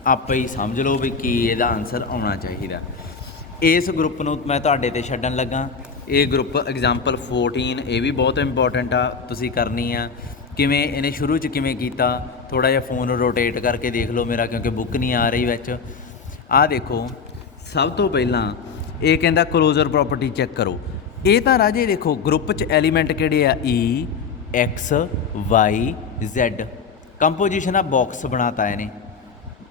ਆਪੇ ਹੀ ਸਮਝ ਲਓ ਵੀ ਕੀ ਇਹਦਾ ਆਨਸਰ ਆਉਣਾ ਚਾਹੀਦਾ। ਇਸ ਗਰੁੱਪ ਨੂੰ ਮੈਂ ਤੁਹਾਡੇ ਤੇ ਛੱਡਣ ਲੱਗਾ। ਇਹ ਗਰੁੱਪ ਐਗਜ਼ਾਮਪਲ 14, ਇਹ ਵੀ ਬਹੁਤ ਇੰਪੋਰਟੈਂਟ ਆ, ਤੁਸੀਂ ਕਰਨੀ ਆ। ਕਿਵੇਂ ਇਹਨੇ ਸ਼ੁਰੂ 'ਚ ਕਿਵੇਂ ਕੀਤਾ, ਥੋੜ੍ਹਾ ਜਿਹਾ ਫੋਨ ਰੋਟੇਟ ਕਰਕੇ ਦੇਖ ਲਓ ਮੇਰਾ, ਕਿਉਂਕਿ ਬੁੱਕ ਨਹੀਂ ਆ ਰਹੀ ਵਿੱਚ। ਆਹ ਦੇਖੋ, ਸਭ ਤੋਂ ਪਹਿਲਾਂ ਇਹ ਕਹਿੰਦਾ ਕਲੋਜ਼ਰ ਪ੍ਰੋਪਰਟੀ ਚੈੱਕ ਕਰੋ। ਇਹ ਤਾਂ ਰਾਜੇ ਦੇਖੋ ਗਰੁੱਪ 'ਚ ਐਲੀਮੈਂਟ ਕਿਹੜੇ ਆ, E X Y Z। Composition ਆ ਬਾਕਸ ਬਣਾਤਾ ਇਹਨੇ,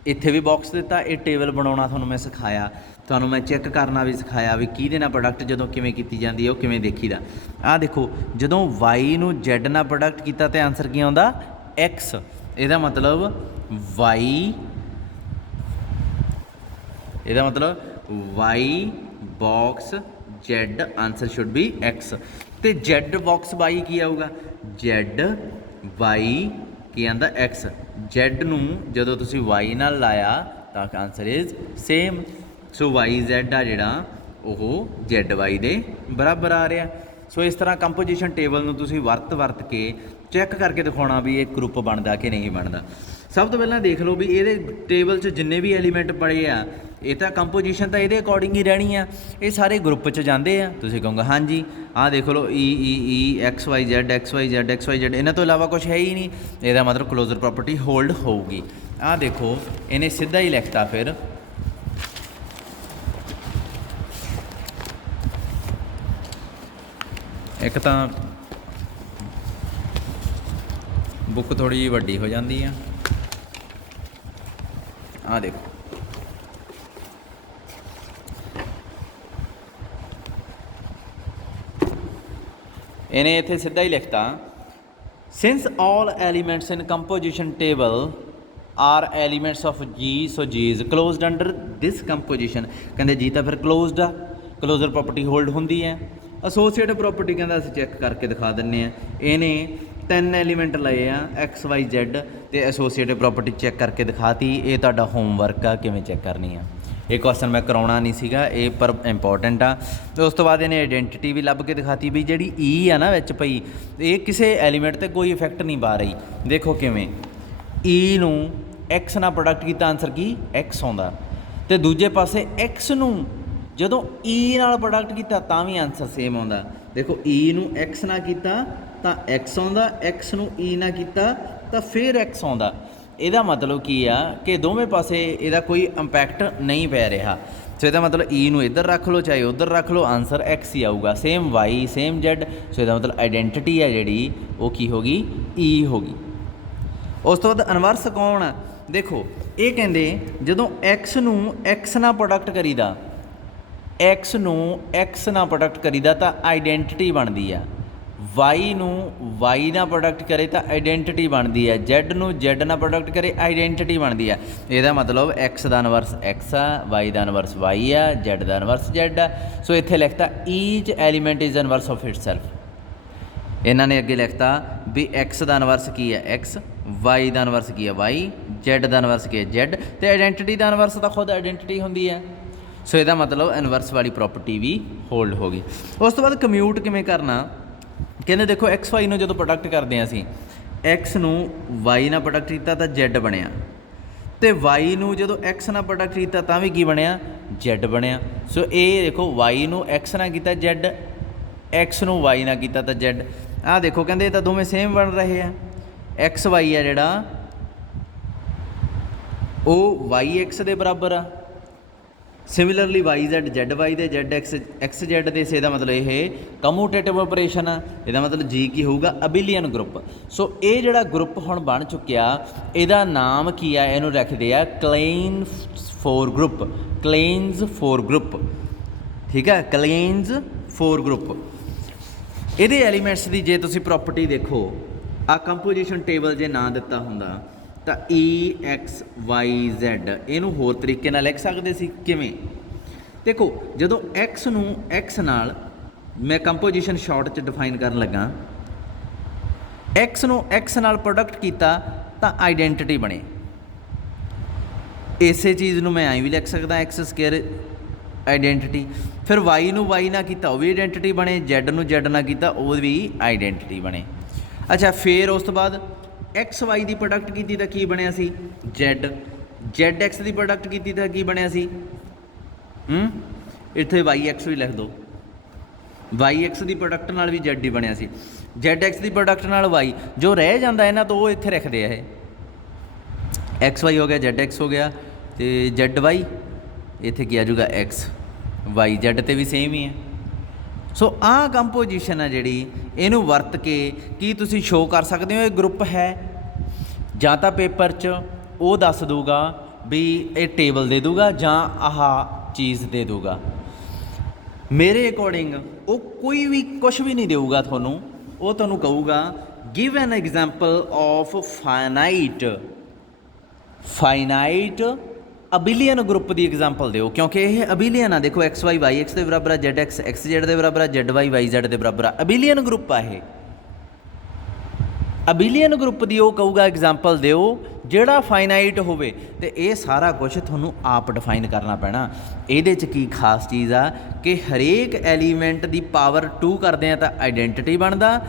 ਇੱਥੇ ਵੀ ਬਾਕਸ ਦਿੱਤਾ। ਇਹ ਟੇਬਲ ਬਣਾਉਣਾ ਤੁਹਾਨੂੰ ਮੈਂ ਸਿਖਾਇਆ, ਤੁਹਾਨੂੰ ਮੈਂ ਚੈੱਕ ਕਰਨਾ ਵੀ ਸਿਖਾਇਆ ਵੀ ਕਿਹਦੇ ਨਾਲ ਪ੍ਰੋਡਕਟ ਜਦੋਂ ਕਿਵੇਂ ਕੀਤੀ ਜਾਂਦੀ ਹੈ, ਉਹ ਕਿਵੇਂ ਦੇਖੀਦਾ। ਆਹ ਦੇਖੋ, ਜਦੋਂ Y ਨੂੰ Z ਨਾਲ ਪ੍ਰੋਡਕਟ ਕੀਤਾ ਤਾਂ ਆਨਸਰ ਕੀ ਆਉਂਦਾ, X। ਇਹਦਾ ਮਤਲਬ Y box Z, answer should be X। ਅਤੇ Z ਬਾਕਸ Y ਕੀ ਆਊਗਾ, Z Y ਕੀ ਆਉਂਦਾ, X। Z ਨੂੰ ਜਦੋਂ ਤੁਸੀਂ Y ਨਾਲ ਲਾਇਆ ਤਾਂ answer is same. So YZ ਆ ਜਿਹੜਾ ਉਹ ZY ਦੇ ਬਰਾਬਰ ਆ ਰਿਹਾ। ਸੋ ਇਸ ਤਰ੍ਹਾਂ ਕੰਪੋਜੀਸ਼ਨ ਟੇਬਲ ਨੂੰ ਤੁਸੀਂ ਵਰਤ ਕੇ ਚੈੱਕ ਕਰਕੇ ਦਿਖਾਉਣਾ ਵੀ ਇਹ ਗਰੁੱਪ ਬਣਦਾ ਕਿ ਨਹੀਂ ਬਣਦਾ। ਸਭ ਤੋਂ ਪਹਿਲਾਂ ਦੇਖ ਲਓ ਵੀ ਇਹਦੇ ਟੇਬਲ 'ਚ ਜਿੰਨੇ ਵੀ ਐਲੀਮੈਂਟ ਪੜੇ ਆ, ਇਹ ਤਾਂ ਕੰਪੋਜੀਸ਼ਨ ਤਾਂ ਇਹਦੇ ਅਕੋਰਡਿੰਗ ਹੀ ਰਹਿਣੀ ਆ, ਇਹ ਸਾਰੇ ਗਰੁੱਪ 'ਚ ਜਾਂਦੇ ਆ। ਤੁਸੀਂ ਕਹੋਗੇ ਹਾਂਜੀ ਆਹ ਦੇਖ ਲਓ ਈ ਐਕਸ ਵਾਈ ਜ਼ੈਡ ਇਹਨਾਂ ਤੋਂ ਇਲਾਵਾ ਕੁਛ ਹੈ ਹੀ ਨਹੀਂ, ਇਹਦਾ ਮਤਲਬ ਕਲੋਜ਼ਰ ਪ੍ਰੋਪਰਟੀ ਹੋਲਡ ਹੋਊਗੀ। ਆਹ ਦੇਖੋ ਇਹਨੇ ਸਿੱਧਾ ਹੀ ਲਿਖਤਾ ਫਿਰ ਇੱਕ ਤਾਂ बुक थोड़ी जी वड्डी हो जाती है। आ देखो इन्हें इत्थे सीधा ही लिखता since all elements in composition table are elements of G so G is closed under this composition. कहते जी तो फिर क्लोज्ड आ, क्लोजर प्रॉपर्टी होल्ड होंदी है। एसोसीएट प्रॉपर्टी कहता असीं चैक करके दिखा दिंने आ। इन्हें 3 एलीमेंट लए आ एक्स वाई जैड तो एसोसीएटिव प्रॉपर्टी चैक करके दिखाती। ये तुहाडा होमवर्क आ किवें चैक करनी आ। ये क्वेश्चन मैं कराउणा नहीं सीगा ये पर इंपॉर्टेंट आ। तो उस तो बाद इन्हें आइडेंटिटी भी लभ के दिखाती भी जिहड़ी ई आ ना विच पई ये किसी एलीमेंट ते कोई इफैक्ट नहीं पा रही। देखो किवें ई नूं एक्स नाल प्रोडक्ट कीता आंसर की एक्स आउंदा ते दूजे पासे एक्स नूं जदों ई नाल प्रोडक्ट कीता तां भी आंसर सेम आउंदा। देखो ई नूं एक्स नाल कीता ਤਾਂ ਐਕਸ ਆਉਂਦਾ, ਐਕਸ ਨੂੰ ਈ ਨਾ ਕੀਤਾ ਤਾਂ ਫਿਰ ਐਕਸ ਆਉਂਦਾ। ਇਹਦਾ ਮਤਲਬ ਕੀ ਆ ਕਿ ਦੋਵੇਂ ਪਾਸੇ ਇਹਦਾ ਕੋਈ ਇੰਪੈਕਟ ਨਹੀਂ ਪੈ ਰਿਹਾ। ਸੋ ਇਹਦਾ ਮਤਲਬ ਈ ਨੂੰ ਇੱਧਰ ਰੱਖ ਲਓ ਚਾਹੇ ਉੱਧਰ ਰੱਖ ਲਓ ਆਂਸਰ ਐਕਸ ਹੀ ਆਊਗਾ। Same y same z. So ਇਹਦਾ ਮਤਲਬ ਆਈਡੈਂਟਿਟੀ ਆ ਜਿਹੜੀ ਉਹ ਕੀ ਹੋ ਗਈ ਈ ਹੋ ਗਈ। ਉਸ ਤੋਂ ਬਾਅਦ ਇਨਵਰਸ ਕੌਣ ਆ? ਦੇਖੋ ਇਹ ਕਹਿੰਦੇ ਜਦੋਂ ਐਕਸ ਨੂੰ ਐਕਸ ਨਾਲ ਪ੍ਰੋਡਕਟ ਕਰੀਦਾ, ਐਕਸ ਨੂੰ ਐਕਸ ਨਾਲ ਪ੍ਰੋਡਕਟ ਕਰੀਦਾ ਤਾਂ ਆਈਡੈਂਟਿਟੀ ਬਣਦੀ ਆ। ਵਾਈ ਨੂੰ ਵਾਈ ਨਾਲ ਪ੍ਰੋਡਕਟ ਕਰੇ ਤਾਂ ਆਈਡੈਂਟਿਟੀ ਬਣਦੀ ਹੈ। ਜੈਡ ਨੂੰ ਜੈਡ ਨਾਲ ਪ੍ਰੋਡਕਟ ਕਰੇ ਆਈਡੈਂਟਿਟੀ ਬਣਦੀ ਹੈ। ਇਹਦਾ ਮਤਲਬ ਐਕਸ ਦਾ ਇਨਵਰਸ ਐਕਸ ਆ, ਵਾਈ ਦਾ ਇਨਵਰਸ ਵਾਈ ਆ, ਜੈਡ ਦਾ ਇਨਵਰਸ ਜੈਡ ਆ। ਸੋ ਇੱਥੇ ਲਿਖਤਾ each element is inverse of itself. ਇਹਨਾਂ ਨੇ ਅੱਗੇ ਲਿਖਤਾ ਵੀ ਐਕਸ ਦਾ ਇਨਵਰਸ ਕੀ ਹੈ ਐਕਸ, ਵਾਈ ਦਾ ਇਨਵਰਸ ਕੀ ਹੈ ਵਾਈ, ਜੈਡ ਦਾ ਇਨਵਰਸ ਕੀ ਹੈ ਜੈਡ ਅਤੇ ਆਈਡੈਂਟਿਟੀ ਦਾ ਇਨਵਰਸ ਤਾਂ ਖੁਦ ਆਈਡੈਂਟਿਟੀ ਹੁੰਦੀ ਹੈ। ਸੋ ਇਹਦਾ ਮਤਲਬ ਇਨਵਰਸ ਵਾਲੀ ਪ੍ਰੋਪਰਟੀ ਵੀ ਹੋਲਡ ਹੋ ਗਈ। ਉਸ ਤੋਂ ਬਾਅਦ ਕਮਿਊਟ ਕਿਵੇਂ ਕਰਨਾ? ਕਹਿੰਦੇ ਦੇਖੋ ਐਕਸ ਵਾਈ ਨੂੰ ਜਦੋਂ ਪ੍ਰੋਡਕਟ ਕਰਦੇ ਹਾਂ ਅਸੀਂ ਐਕਸ ਨੂੰ ਵਾਈ ਨਾਲ ਪ੍ਰੋਡਕਟ ਕੀਤਾ ਤਾਂ ਜੈਡ ਬਣਿਆ ਅਤੇ ਵਾਈ ਨੂੰ ਜਦੋਂ ਐਕਸ ਨਾਲ ਪ੍ਰੋਡਕਟ ਕੀਤਾ ਤਾਂ ਵੀ ਕੀ ਬਣਿਆ ਜੈਡ ਬਣਿਆ। ਸੋ ਇਹ ਦੇਖੋ ਵਾਈ ਨੂੰ ਐਕਸ ਨਾਲ ਕੀਤਾ ਜੈਡ, ਐਕਸ ਨੂੰ ਵਾਈ ਨਾਲ ਕੀਤਾ ਤਾਂ ਜੈਡ। ਆਹ ਦੇਖੋ ਕਹਿੰਦੇ ਇਹ ਤਾਂ ਦੋਵੇਂ ਸੇਮ ਬਣ ਰਹੇ ਆ। ਐਕਸ ਵਾਈ ਆ ਜਿਹੜਾ ਉਹ ਵਾਈ ਐਕਸ ਦੇ ਬਰਾਬਰ ਆ। Similarly y z z y ਦੇ ਜ਼ੈਡ ਐਕਸ ਐਕਸ ਜ਼ੈਡ ਦੇ। ਇਹਦਾ ਮਤਲਬ ਇਹ ਕਮੂਟੇਟਿਵ ਆਪਰੇਸ਼ਨ ਆ। ਇਹਦਾ ਮਤਲਬ ਜੀ ਕੀ ਹੋਊਗਾ ਅਬਿਲੀਅਨ ਗਰੁੱਪ। ਸੋ ਇਹ ਜਿਹੜਾ ਗਰੁੱਪ ਹੁਣ ਬਣ ਚੁੱਕਿਆ ਇਹਦਾ ਨਾਮ ਕੀ ਆ? ਇਹਨੂੰ ਰੱਖਦੇ ਆ ਕਲੇਨਸ ਫੋਰ ਗਰੁੱਪ। ਕਲੇਨਸ ਫੋਰ ਗਰੁੱਪ, ਠੀਕ ਹੈ ਕਲੇਨਸ ਫੋਰ ਗਰੁੱਪ। ਇਹਦੇ ਐਲੀਮੈਂਟਸ ਦੀ ਜੇ ਤੁਸੀਂ ਪ੍ਰੋਪਰਟੀ ਦੇਖੋ ਆ ਕੰਪੋਜੀਸ਼ਨ ਟੇਬਲ ਜੇ ਨਾ ਦਿੱਤਾ ਹੁੰਦਾ ਤਾਂ ਈ ਐਕਸ ਵਾਈ ਜ਼ੈਡ ਇਹਨੂੰ ਹੋਰ ਤਰੀਕੇ ਨਾਲ ਲਿਖ ਸਕਦੇ ਸੀ। ਕਿਵੇਂ? ਦੇਖੋ ਜਦੋਂ ਐਕਸ ਨੂੰ ਐਕਸ ਨਾਲ ਮੈਂ ਕੰਪੋਜੀਸ਼ਨ ਸ਼ਾਰਟ 'ਚ ਡਿਫਾਈਨ ਕਰਨ ਲੱਗਾ, ਐਕਸ ਨੂੰ ਐਕਸ ਨਾਲ ਪ੍ਰੋਡਕਟ ਕੀਤਾ ਤਾਂ ਆਈਡੈਂਟਿਟੀ ਬਣੇ। ਇਸੇ ਚੀਜ਼ ਨੂੰ ਮੈਂ ਐਂ ਵੀ ਲਿਖ ਸਕਦਾ ਐਕਸ ਸਕੇਅਰ ਆਈਡੈਂਟਿਟੀ। ਫਿਰ ਵਾਈ ਨੂੰ ਵਾਈ ਨਾਲ ਕੀਤਾ ਉਹ ਵੀ ਆਈਡੈਂਟਿਟੀ ਬਣੇ, ਜੈਡ ਨੂੰ ਜੈਡ ਨਾਲ ਕੀਤਾ ਉਹ ਵੀ ਆਈਡੈਂਟਿਟੀ ਬਣੇ। ਅੱਛਾ ਫਿਰ ਉਸ ਤੋਂ ਬਾਅਦ ਐਕਸ ਵਾਈ ਦੀ ਪ੍ਰੋਡਕਟ ਕੀਤੀ ਤਾਂ ਕੀ ਬਣਿਆ ਸੀ ਜੈਡ, ਜੈਡ ਐਕਸ ਦੀ ਪ੍ਰੋਡਕਟ ਕੀਤੀ ਤਾਂ ਕੀ ਬਣਿਆ ਸੀ ਇੱਥੇ ਵਾਈ ਐਕਸ ਵੀ ਲਿਖ ਦਿਓ। ਵਾਈ ਐਕਸ ਦੀ ਪ੍ਰੋਡਕਟ ਨਾਲ ਵੀ ਜੈਡ ਹੀ ਬਣਿਆ ਸੀ। ਜੈਡ ਐਕਸ ਦੀ ਪ੍ਰੋਡਕਟ ਨਾਲ ਵਾਈ ਜੋ ਰਹਿ ਜਾਂਦਾ ਇਹਨਾਂ ਤੋਂ ਉਹ ਇੱਥੇ ਰੱਖਦੇ ਆ। ਇਹ ਐਕਸ ਵਾਈ ਹੋ ਗਿਆ, ਜੈਡ ਐਕਸ ਹੋ ਗਿਆ ਅਤੇ ਜੈਡ ਵਾਈ ਇੱਥੇ ਕੀ ਆ ਜਾਊਗਾ ਐਕਸ ਵਾਈ ਜੈਡ 'ਤੇ ਵੀ ਸੇਮ ਹੀ ਹੈ। ਸੋ ਆਹ ਕੰਪੋਜੀਸ਼ਨ ਆ ਜਿਹੜੀ ਇਹਨੂੰ ਵਰਤ ਕੇ ਕੀ ਤੁਸੀਂ ਸ਼ੋਅ ਕਰ ਸਕਦੇ ਹੋ ਇਹ ਗਰੁੱਪ ਹੈ ਜਾਂ ਤਾਂ ਪੇਪਰ 'ਚ ਉਹ ਦੱਸ ਦੂਗਾ ਵੀ ਇਹ ਟੇਬਲ ਦੇ ਦੂਗਾ ਜਾਂ ਆਹ ਚੀਜ਼ ਦੇ ਦੂਗਾ। ਮੇਰੇ ਅਕੋਰਡਿੰਗ ਉਹ ਕੋਈ ਵੀ ਕੁਛ ਵੀ ਨਹੀਂ ਦੇਊਗਾ ਤੁਹਾਨੂੰ। ਉਹ ਤੁਹਾਨੂੰ ਕਹੂਗਾ give an example of finite abelian group ਦੀ ਐਗਜ਼ਾਮਪਲ ਦਿਓ ਕਿਉਂਕਿ ਇਹ ਅਬਿਲੀਅਨ ਆ। ਦੇਖੋ ਐਕਸ ਵਾਈ ਵਾਈ ਐਕਸ ਦੇ ਬਰਾਬਰ ਆ, ਜੈਡ ਐਕਸ ਐਕਸ ਜੈਡ ਦੇ ਬਰਾਬਰ ਆ, ਜੈਡ ਵਾਈ ਵਾਈ ਜੈਡ ਦੇ ਬਰਾਬਰ ਆ। ਅਬਿਲੀਅਨ ਗਰੁੱਪ ਆ ਇਹ। ਅਬਿਲੀਅਨ ਗਰੁੱਪ ਦੀ ਉਹ ਕਹੂਗਾ ਐਗਜ਼ਾਮਪਲ ਦਿਓ ਜਿਹੜਾ ਫਾਈਨਾਈਟ ਹੋਵੇ ਅਤੇ ਇਹ ਸਾਰਾ ਕੁਛ ਤੁਹਾਨੂੰ ਆਪ ਡਿਫਾਈਨ ਕਰਨਾ ਪੈਣਾ। ਇਹਦੇ 'ਚ ਕੀ ਖਾਸ ਚੀਜ਼ ਆ ਕਿ ਹਰੇਕ ਐਲੀਮੈਂਟ ਦੀ ਪਾਵਰ 2 ਕਰਦੇ ਆ ਤਾਂ ਆਈਡੈਂਟਿਟੀ ਬਣਦਾ।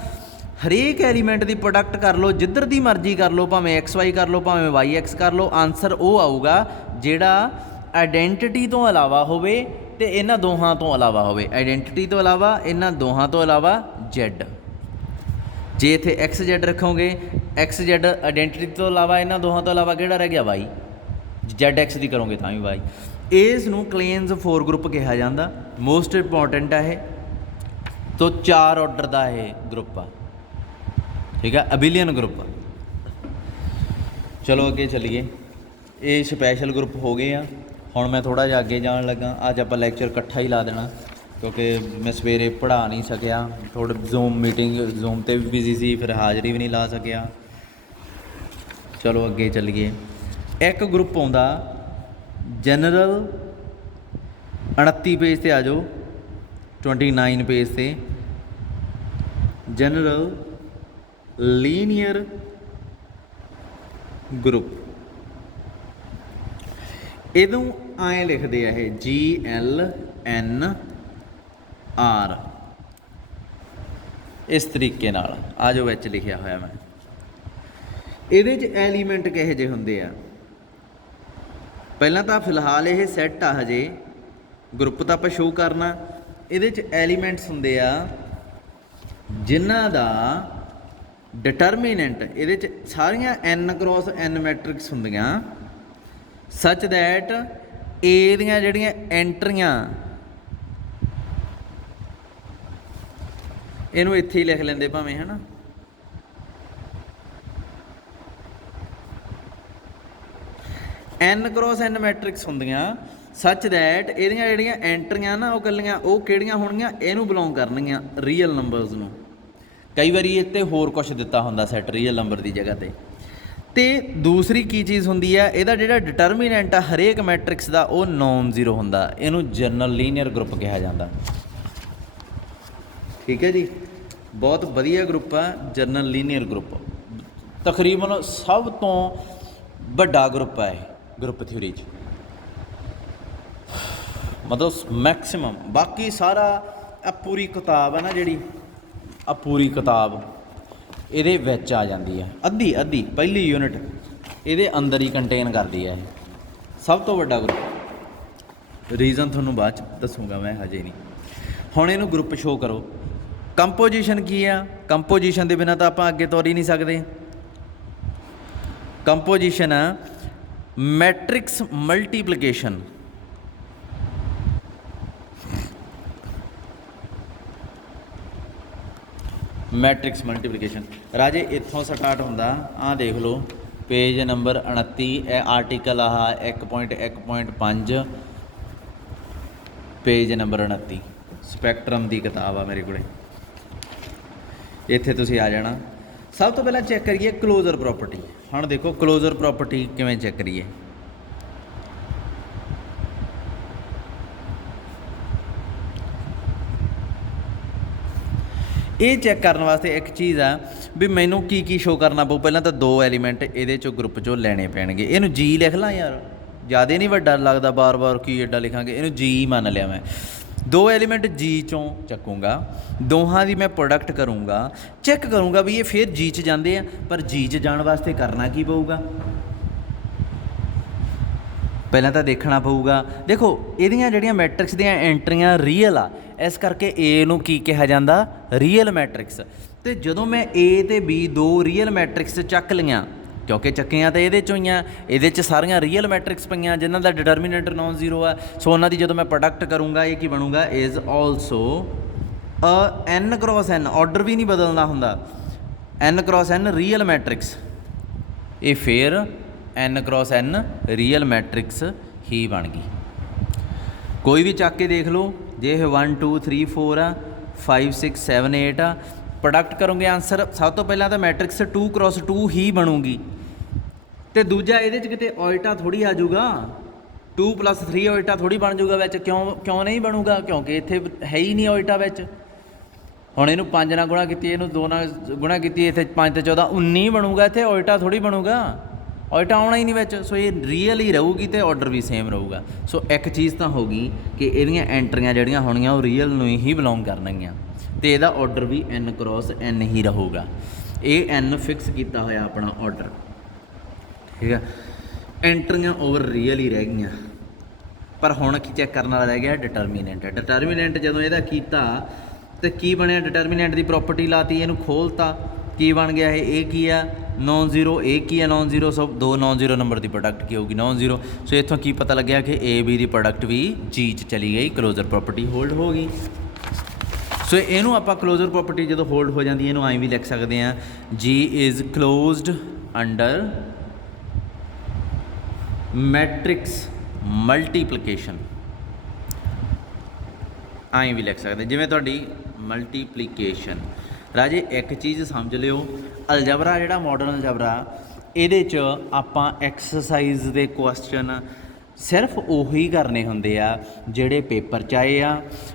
ਹਰੇਕ ਐਲੀਮੈਂਟ ਦੀ ਪ੍ਰੋਡਕਟ ਕਰ ਲਓ ਜਿੱਧਰ ਦੀ ਮਰਜ਼ੀ ਕਰ ਲਓ, ਭਾਵੇਂ ਐਕਸ ਵਾਈ ਕਰ ਲਓ ਭਾਵੇਂ ਵਾਈ ਐਕਸ ਕਰ ਲਓ, ਆਨਸਰ ਉਹ ਆਊਗਾ ਜਿਹੜਾ ਆਇਡੈਂਟੀਟੀ ਤੋਂ ਇਲਾਵਾ ਹੋਵੇ ਤੇ ਇਹਨਾਂ ਦੋਹਾਂ ਤੋਂ ਇਲਾਵਾ ਹੋਵੇ। ਆਇਡੈਂਟੀਟੀ ਤੋਂ ਇਲਾਵਾ, ਇਹਨਾਂ ਦੋਹਾਂ ਤੋਂ ਇਲਾਵਾ Z। ਜੇ ਇੱਥੇ XZ ਰੱਖੋਗੇ, XZ ਆਇਡੈਂਟੀਟੀ ਤੋਂ ਇਲਾਵਾ, ਇਹਨਾਂ ਦੋਹਾਂ ਤੋਂ ਇਲਾਵਾ ਕਿਹੜਾ ਰਹਿ ਗਿਆ Y। ZX ਦੀ ਕਰੋਗੇ ਤਾਂ ਵੀ Y। ਇਸ ਨੂੰ ਕਲੇਨਜ਼ 4 ਗਰੁੱਪ ਕਿਹਾ ਜਾਂਦਾ। ਮੋਸਟ ਇੰਪੋਰਟੈਂਟ ਆ ਇਹ। ਤੋ 4 ਆਰਡਰ ਦਾ ਇਹ ਗਰੁੱਪ ਆ, ਠੀਕ ਆ, ਅਬਿਲੀਅਨ ਗਰੁੱਪ। ਚਲੋ ਅੱਗੇ ਚੱਲੀਏ। ਇਹ ਸਪੈਸ਼ਲ ਗਰੁੱਪ ਹੋ ਗਏ ਆ। ਹੁਣ ਮੈਂ ਥੋੜ੍ਹਾ ਜਿਹਾ ਅੱਗੇ ਜਾਣ ਲੱਗਾ। ਅੱਜ ਆਪਾਂ ਲੈਕਚਰ ਇਕੱਠਾ ਹੀ ਲਾ ਦੇਣਾ ਕਿਉਂਕਿ ਮੈਂ ਸਵੇਰੇ ਪੜ੍ਹਾ ਨਹੀਂ ਸਕਿਆ, ਥੋੜ੍ਹਾ ਜ਼ੂਮ ਮੀਟਿੰਗ, ਜ਼ੂਮ 'ਤੇ ਵੀ ਬਿਜ਼ੀ ਸੀ, ਫਿਰ ਹਾਜ਼ਰੀ ਵੀ ਨਹੀਂ ਲਾ ਸਕਿਆ। ਚਲੋ ਅੱਗੇ ਚੱਲੀਏ। ਇੱਕ ਗਰੁੱਪ ਆਉਂਦਾ ਜਨਰਲ, 29 ਪੇਜ 'ਤੇ ਆ ਜਾਓ, 29 ਪੇਜ 'ਤੇ, ਜਨਰਲ ਲੀਨੀਅਰ ਗਰੁੱਪ। ਇਹਨੂੰ ਐਂ ਲਿਖਦੇ ਆ ਇਹ GLNR, ਇਸ ਤਰੀਕੇ ਨਾਲ ਆ ਜੋ ਵਿੱਚ ਲਿਖਿਆ ਹੋਇਆ ਮੈਂ। ਇਹਦੇ 'ਚ ਐਲੀਮੈਂਟ ਕਿਹੋ ਜਿਹੇ ਹੁੰਦੇ ਆ? ਪਹਿਲਾਂ ਤਾਂ ਫਿਲਹਾਲ ਇਹ ਸੈੱਟ ਆ, ਹਜੇ ਗਰੁੱਪ ਤਾਂ ਆਪਾਂ ਸ਼ੋਅ ਕਰਨਾ। ਇਹਦੇ 'ਚ ਐਲੀਮੈਂਟਸ ਹੁੰਦੇ ਆ ਜਿਨ੍ਹਾਂ ਦਾ ਡਿਟਰਮੀਨੈਂਟ, ਇਹਦੇ 'ਚ ਸਾਰੀਆਂ N × N ਮੈਟ੍ਰਿਕਸ ਹੁੰਦੀਆਂ ਸੱਚ ਦੈਟ A ਦੀਆਂ ਜਿਹੜੀਆਂ ਐਂਟਰੀਆਂ, ਇਹਨੂੰ ਇੱਥੇ ਹੀ ਲਿਖ ਲੈਂਦੇ ਭਾਵੇਂ, ਹੈ ਨਾ, N × N ਮੈਟ੍ਰਿਕਸ ਹੁੰਦੀਆਂ ਸੱਚ ਦੈਟ ਇਹਦੀਆਂ ਜਿਹੜੀਆਂ ਐਂਟਰੀਆਂ ਨਾ ਉਹ ਇਕੱਲੀਆਂ ਉਹ ਕਿਹੜੀਆਂ ਹੋਣਗੀਆਂ, ਇਹਨੂੰ ਬਿਲੋਂਗ ਕਰਨਗੀਆਂ ਰੀਅਲ ਨੰਬਰਸ ਨੂੰ। ਕਈ ਵਾਰੀ ਇੱਥੇ ਹੋਰ ਕੁਛ ਦਿੱਤਾ ਹੁੰਦਾ ਸੈੱਟ ਰੀਅਲ ਨੰਬਰ ਦੀ ਜਗ੍ਹਾ 'ਤੇ। ਅਤੇ ਦੂਸਰੀ ਕੀ ਚੀਜ਼ ਹੁੰਦੀ ਹੈ, ਇਹਦਾ ਜਿਹੜਾ ਡਿਟਰਮੀਨੈਂਟ ਆ ਹਰੇਕ ਮੈਟ੍ਰਿਕਸ ਦਾ ਉਹ ਨੋਨ ਜ਼ੀਰੋ ਹੁੰਦਾ। ਇਹਨੂੰ ਜਨਰਲ ਲੀਨੀਅਰ ਗਰੁੱਪ ਕਿਹਾ ਜਾਂਦਾ। ਠੀਕ ਹੈ ਜੀ, ਬਹੁਤ ਵਧੀਆ ਗਰੁੱਪ ਆ ਜਨਰਲ ਲੀਨੀਅਰ ਗਰੁੱਪ। ਤਕਰੀਬਨ ਸਭ ਤੋਂ ਵੱਡਾ ਗਰੁੱਪ ਹੈ ਇਹ ਗਰੁੱਪ ਥਿਊਰੀ 'ਚ, ਮਤਲਬ ਮੈਕਸੀਮਮ। ਬਾਕੀ ਸਾਰਾ ਆ ਪੂਰੀ ਕਿਤਾਬ ਹੈ ਨਾ ਜਿਹੜੀ, ਆ ਪੂਰੀ ਕਿਤਾਬ ਇਹਦੇ ਵਿੱਚ ਆ ਜਾਂਦੀ ਹੈ। ਅੱਧੀ ਪਹਿਲੀ ਯੂਨਿਟ ਇਹਦੇ ਅੰਦਰ ਹੀ ਕੰਟੇਨ ਕਰਦੀ ਹੈ ਇਹ। ਸਭ ਤੋਂ ਵੱਡਾ ਗਰੁੱਪ। ਰੀਜ਼ਨ ਤੁਹਾਨੂੰ ਬਾਅਦ 'ਚ ਦੱਸੂਗਾ ਮੈਂ, ਹਜੇ ਨਹੀਂ। ਹੁਣ ਇਹਨੂੰ ਗਰੁੱਪ ਸ਼ੋਅ ਕਰੋ। ਕੰਪੋਜੀਸ਼ਨ ਕੀ ਆ? ਕੰਪੋਜੀਸ਼ਨ ਦੇ ਬਿਨਾਂ ਤਾਂ ਆਪਾਂ ਅੱਗੇ ਤੋਰ ਹੀ ਨਹੀਂ ਸਕਦੇ। ਕੰਪੋਜੀਸ਼ਨ ਆ ਮੈਟ੍ਰਿਕਸ ਮਲਟੀਪਲੀਕੇਸ਼ਨ। ਮੈਟ੍ਰਿਕਸ ਮਲਟੀਪਲੀਕੇਸ਼ਨ ਰਾਜੇ ਇੱਥੋਂ ਸਟਾਰਟ ਹੁੰਦਾ। ਆਹ ਦੇਖ ਲਓ ਪੇਜ ਨੰਬਰ 29, ਇਹ ਆਰਟੀਕਲ ਆਹ 1.1.5 ਪੇਜ ਨੰਬਰ 29, ਸਪੈਕਟਰਮ ਦੀ ਕਿਤਾਬ ਆ ਮੇਰੇ ਕੋਲੇ। ਇੱਥੇ ਤੁਸੀਂ ਆ ਜਾਣਾ। ਸਭ ਤੋਂ ਪਹਿਲਾਂ ਚੈੱਕ ਕਰੀਏ ਕਲੋਜ਼ਰ ਪ੍ਰੋਪਰਟੀ। ਹੁਣ ਦੇਖੋ ਕਲੋਜ਼ਰ ਪ੍ਰੋਪਰਟੀ ਕਿਵੇਂ ਚੈੱਕ ਕਰੀਏ। ਇਹ ਚੈੱਕ ਕਰਨ ਵਾਸਤੇ ਇੱਕ ਚੀਜ਼ ਆ ਵੀ ਮੈਨੂੰ ਕੀ ਸ਼ੋਅ ਕਰਨਾ ਪਊ। ਪਹਿਲਾਂ ਤਾਂ 2 ਐਲੀਮੈਂਟ ਇਹਦੇ 'ਚੋਂ ਗਰੁੱਪ 'ਚੋਂ ਲੈਣੇ ਪੈਣਗੇ। ਇਹਨੂੰ G ਲਿਖ ਲਾਂ ਯਾਰ, ਜ਼ਿਆਦਾ ਨਹੀਂ ਵੱਡਾ ਲੱਗਦਾ, ਬਾਰ ਕੀ ਐਡਾ ਲਿਖਾਂਗੇ। ਇਹਨੂੰ G ਮੰਨ ਲਿਆ ਮੈਂ। 2 ਐਲੀਮੈਂਟ G 'ਚੋਂ ਚੱਕੂੰਗਾ, ਦੋਹਾਂ ਦੀ ਮੈਂ ਪ੍ਰੋਡਕਟ ਕਰੂੰਗਾ, ਚੈੱਕ ਕਰੂੰਗਾ ਵੀ ਇਹ ਫਿਰ G 'ਚ ਜਾਂਦੇ ਆ। ਪਰ G 'ਚ ਜਾਣ ਵਾਸਤੇ ਕਰਨਾ ਕੀ ਪਊਗਾ? ਪਹਿਲਾਂ ਤਾਂ ਦੇਖਣਾ ਪਊਗਾ। ਦੇਖੋ ਇਹਦੀਆਂ ਜਿਹੜੀਆਂ ਮੈਟ੍ਰਿਕਸ ਦੀਆਂ ਐਂਟਰੀਆਂ ਰੀਅਲ ਆ, ਇਸ ਕਰਕੇ A ਨੂੰ ਕੀ ਕਿਹਾ ਜਾਂਦਾ? Real matrix. ਅਤੇ ਜਦੋਂ ਮੈਂ A ਅਤੇ B 2 ਰੀਅਲ ਮੈਟ੍ਰਿਕਸ ਚੱਕ ਲਈਆਂ, ਕਿਉਂਕਿ ਚੱਕੀਆਂ ਤਾਂ ਇਹਦੇ 'ਚੋਂ ਹੀ ਆ, ਇਹਦੇ 'ਚ ਸਾਰੀਆਂ ਰੀਅਲ ਮੈਟ੍ਰਿਕਸ ਪਈਆਂ ਜਿਨ੍ਹਾਂ ਦਾ ਡਿਟਰਮੀਨੈਂਟ ਨੋਨ ਜ਼ੀਰੋ ਆ। ਸੋ ਉਹਨਾਂ ਦੀ ਜਦੋਂ ਮੈਂ ਪ੍ਰੋਡਕਟ ਕਰੂੰਗਾ ਇਹ ਕੀ ਬਣੂਗਾ? Is also N × N, order ਵੀ ਨਹੀਂ ਬਦਲਣਾ ਹੁੰਦਾ, N × N ਰੀਅਲ ਮੈਟ੍ਰਿਕਸ। ਇਹ ਫਿਰ N × N ਰੀਅਲ ਮੈਟ੍ਰਿਕਸ ਹੀ ਬਣ ਗਈ। ਕੋਈ ਵੀ ਚੱਕ ਕੇ ਦੇਖ ਲਓ। ਜੇ ਇਹ 1 2 3 4 ਆ, 5 6 7 8 ਆ, ਪ੍ਰੋਡਕਟ ਕਰੋਗੇ ਆਨਸਰ ਸਭ ਤੋਂ ਪਹਿਲਾਂ ਤਾਂ ਮੈਟ੍ਰਿਕਸ 2 × 2 ਹੀ ਬਣੂਗੀ। ਅਤੇ ਦੂਜਾ ਇਹਦੇ 'ਚ ਕਿਤੇ ਓਇਟਾ ਥੋੜ੍ਹੀ ਆ ਜਾਊਗਾ, 2 + 3 ਓਇਟਾ ਥੋੜ੍ਹੀ ਬਣ ਜਾਊਗਾ ਵਿੱਚ। ਕਿਉਂ ਨਹੀਂ ਬਣੂਗਾ? ਕਿਉਂਕਿ ਇੱਥੇ ਹੈ ਹੀ ਨਹੀਂ ਓਇਟਾ ਵਿੱਚ। ਹੁਣ ਇਹਨੂੰ 5 ਨਾਲ ਗੁਣਾ ਕੀਤੀ, ਇਹਨੂੰ 2 ਨਾਲ ਗੁਣਾ ਕੀਤੀ, ਇੱਥੇ 5 ਤੇ 14 19 ਬਣੂਗਾ। ਇੱਥੇ ਓਇਟਾ ਥੋੜ੍ਹੀ ਬਣੂਗਾ, ਓਇਟਾ ਆਉਣਾ ਹੀ ਨਹੀਂ ਵਿੱਚ। ਸੋ ਇਹ ਰੀਅਲ ਹੀ ਰਹੂਗੀ ਅਤੇ ਆਰਡਰ ਵੀ ਸੇਮ ਰਹੂਗਾ। ਸੋ ਇੱਕ ਚੀਜ਼ ਤਾਂ ਹੋ ਗਈ ਕਿ ਇਹਦੀਆਂ ਐਂਟਰੀਆਂ ਜਿਹੜੀਆਂ ਹੋਣਗੀਆਂ ਉਹ ਰੀਅਲ ਨੂੰ ਹੀ ਬਿਲੋਂਗ ਕਰਨਗੀਆਂ, ਅਤੇ ਇਹਦਾ ਆਰਡਰ ਵੀ N × N ਹੀ ਰਹੂਗਾ। ਇਹ N ਫਿਕਸ ਕੀਤਾ ਹੋਇਆ ਆਪਣਾ ਆਰਡਰ, ਠੀਕ ਆ। ਐਂਟਰੀਆਂ ਓਵਰ ਰੀਅਲ ਹੀ ਰਹਿ ਗਈਆਂ। पर हुण की चैक करने वाला रह गया डिटरमीनेंट। डिटरमीनेंट जदों इहदा कीता तो की बनिया, डिटरमीनेंट की प्रॉपर्टी लाती, इहनूं खोलता, की बन गया ये की आ नॉन जीरो, ए की आ नॉन जीरो। सो दो नॉन जीरो नंबर की प्रोडक्ट की होगी नॉन जीरो। सो इत्थों की पता लग्या कि ए बी की प्रोडक्ट भी जी च चली गई, क्लोजर प्रॉपर्टी होल्ड हो गई। सो इनू आप क्लोजर प्रॉपर्टी जो होल्ड हो जाती है इनू आई भी लिख सकते हैं, g is closed under matrix multiplication. I भी लिख सकते जिमें तुहाडी मल्टीप्लीकेशन। राजे एक चीज़ समझ लियो, अलजबरा जिहड़ा मॉडर्न अलजबरा इहदे च आपां एक्सरसाइज दे क्वेश्चन सिर्फ उही करने हुंदे आ जिहड़े पेपर च आए आ।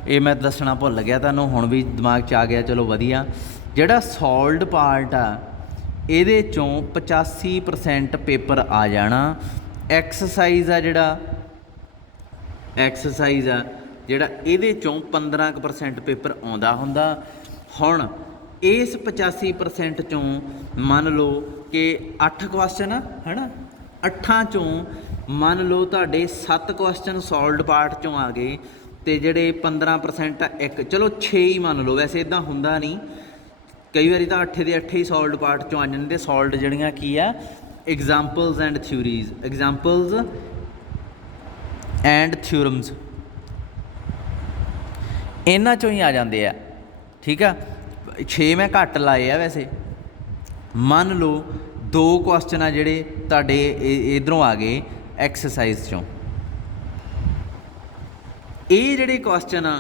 ये मैं दसना भुल गया तुहानूं, हुण भी दिमाग च आ गया, चलो वधिया। जिहड़ा सॉल्वड पार्ट आ इहदे चों 85% पेपर आ जाना। एक्सरसाइज आ जिहड़ा एक्सरसाइज आ जिहड़ा इहदे चों 15% पेपर आउंदा हुंदा। हुण इस 85% चों मान लो कि 8 क्वेश्चन है ना, 8 चों मान लो तुहाडे 7 क्वेश्चन सॉल्वड पार्ट चों आ गए, तो जिहड़े 15% एक चलो 6 ही मान लो, वैसे इदां हुंदा नहीं, कई बारी तो 8 ਦੇ 8 ही सॉल्वड पार्ट चों आ जांदे। सॉल्वड जिहड़ियां की आ examples and theories, examples and theorems इन्हां चों ही आ जाते हैं। ठीक है, 6 मैं घट लाए आ वैसे। मान लो 2 क्वेश्चन आ जिहड़े तुहाडे इधरों आ गए एक्सरसाइज चों। ये जिहड़े क्वेश्चन आ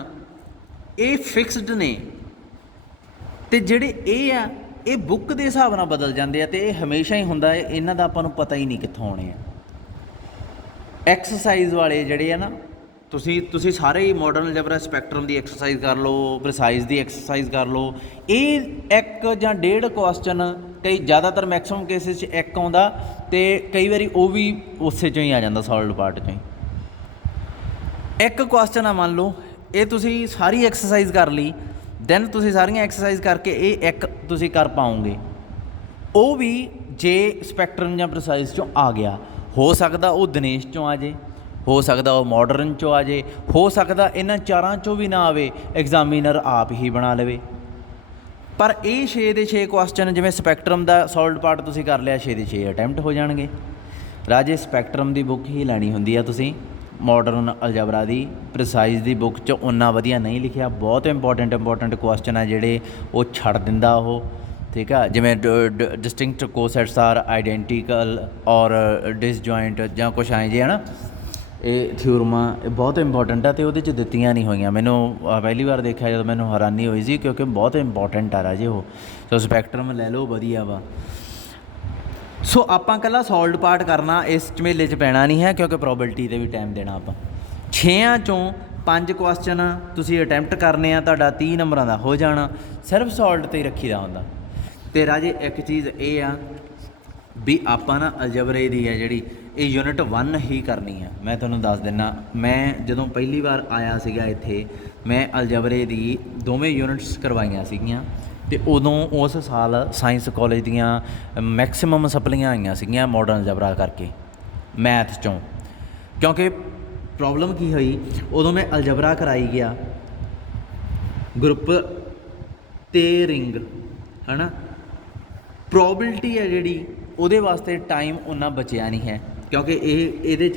ये फिक्सड ने, ते जिहड़े ये आ ये बुक के हिसाब नाल बदल जाते हैं, तो ये हमेशा ही हुंदा है, इन्हां दा आपां नूं पता ही नहीं कित्थों आउणे आ। एक्सरसाइज वाले जिहड़े आ ना, तुसी सारे ही मॉडर्न अलजबरा स्पैक्ट्रम की एक्सरसाइज कर लो, प्रिसाइज की एक्सरसाइज कर लो, ये 1 ਜਾਂ 1.5 क्वेश्चन कई ज़्यादातर मैक्सिमम केसिस एक आउंदा, ते कई बारी वो भी उस चों ही आ जाता सॉल्वड पार्ट चों ही। 1 क्वेश्चन आ मान लो ये तुसी सारी एक्सरसाइज कर ली, दैन तुसी सारियां एक्सरसाइज करके ये एक तुसी कर पाओगे, वो भी जे स्पैक्ट्रम या प्रिसाइज चों आ गया। हो सकता वो दिनेश चों आ जाए, हो सकता वो मॉडर्न चो आ जाए, हो सकता इन्हां 4 चों भी ना आवे, एग्जामिनर आप ही बना लवे। पर ये 6 ਦੇ 6 क्वेश्चन जिवें स्पैक्ट्रम का सॉल्वड पार्ट तुसी कर लिया, 6 ਦੇ 6 अटैम्प्ट हो जाएंगे। राजे स्पैक्ट्रम की बुक ही लैनी हुंदी आ तुसी, मॉडर्न अलजबरा की प्रिसाइज की बुक च उन्ना वधिया नहीं लिखिया, बहुत इंपॉर्टेंट क्वेश्चन आ जिहड़े वो छड़ दिंदा वो। ठीक है, जिमें डिस्टिंक्ट कोसैट्स आर आइडेंटिकल और डिसजॉइंट ਜਾਂ कुछ आए जे है ना, ये थ्योरमा बहुत इंपॉर्टेंट है, तो वो दित्तियां नहीं हुई। मैनू पहली बार देखा जब मैनू हैरानी हुई सी, क्योंकि बहुत इंपॉर्टेंट आ राजे वो। सो स्पैक्ट्रम ले लो वधिया वा। सो आपां कल्ला सॉल्वड पार्ट करना इस झमेले च पैना नहीं है, क्योंकि प्रोबेबिलिटी ते भी टाइम देना। आपां 6 चों 5 क्वेश्चन तुसी अटैम्प्ट करने आ, तुहाडा 30 नंबरां दा हो जाना, सिर्फ सॉल्वड ते ही रखी दा हुंदा। ते राजे एक चीज़ ये आ भी आपां ना अलजबरे दी है जिहड़ी ये यूनिट 1 ही करनी है। मैं तुहानूं दस दिना, मैं जदों पहली बार आया सीगा इत्थे, मैं अलजबरे दी दोवें यूनिट्स करवाइयां सीगियां, ते उदों उस साल साइंस कॉलेज दियां मैक्सिमम सप्लियां आईयां सीगियां मॉडर्न अलजबरा करके मैथ चों। क्योंकि प्रॉब्लम की हुई, उदों मैं अलजबरा कराई गया ग्रुप ते रिंग है ना, प्रोबेबिलिटी है जिहड़ी ਉਹਦੇ वास्ते टाइम उन्ना बचिया नहीं है, क्योंकि ये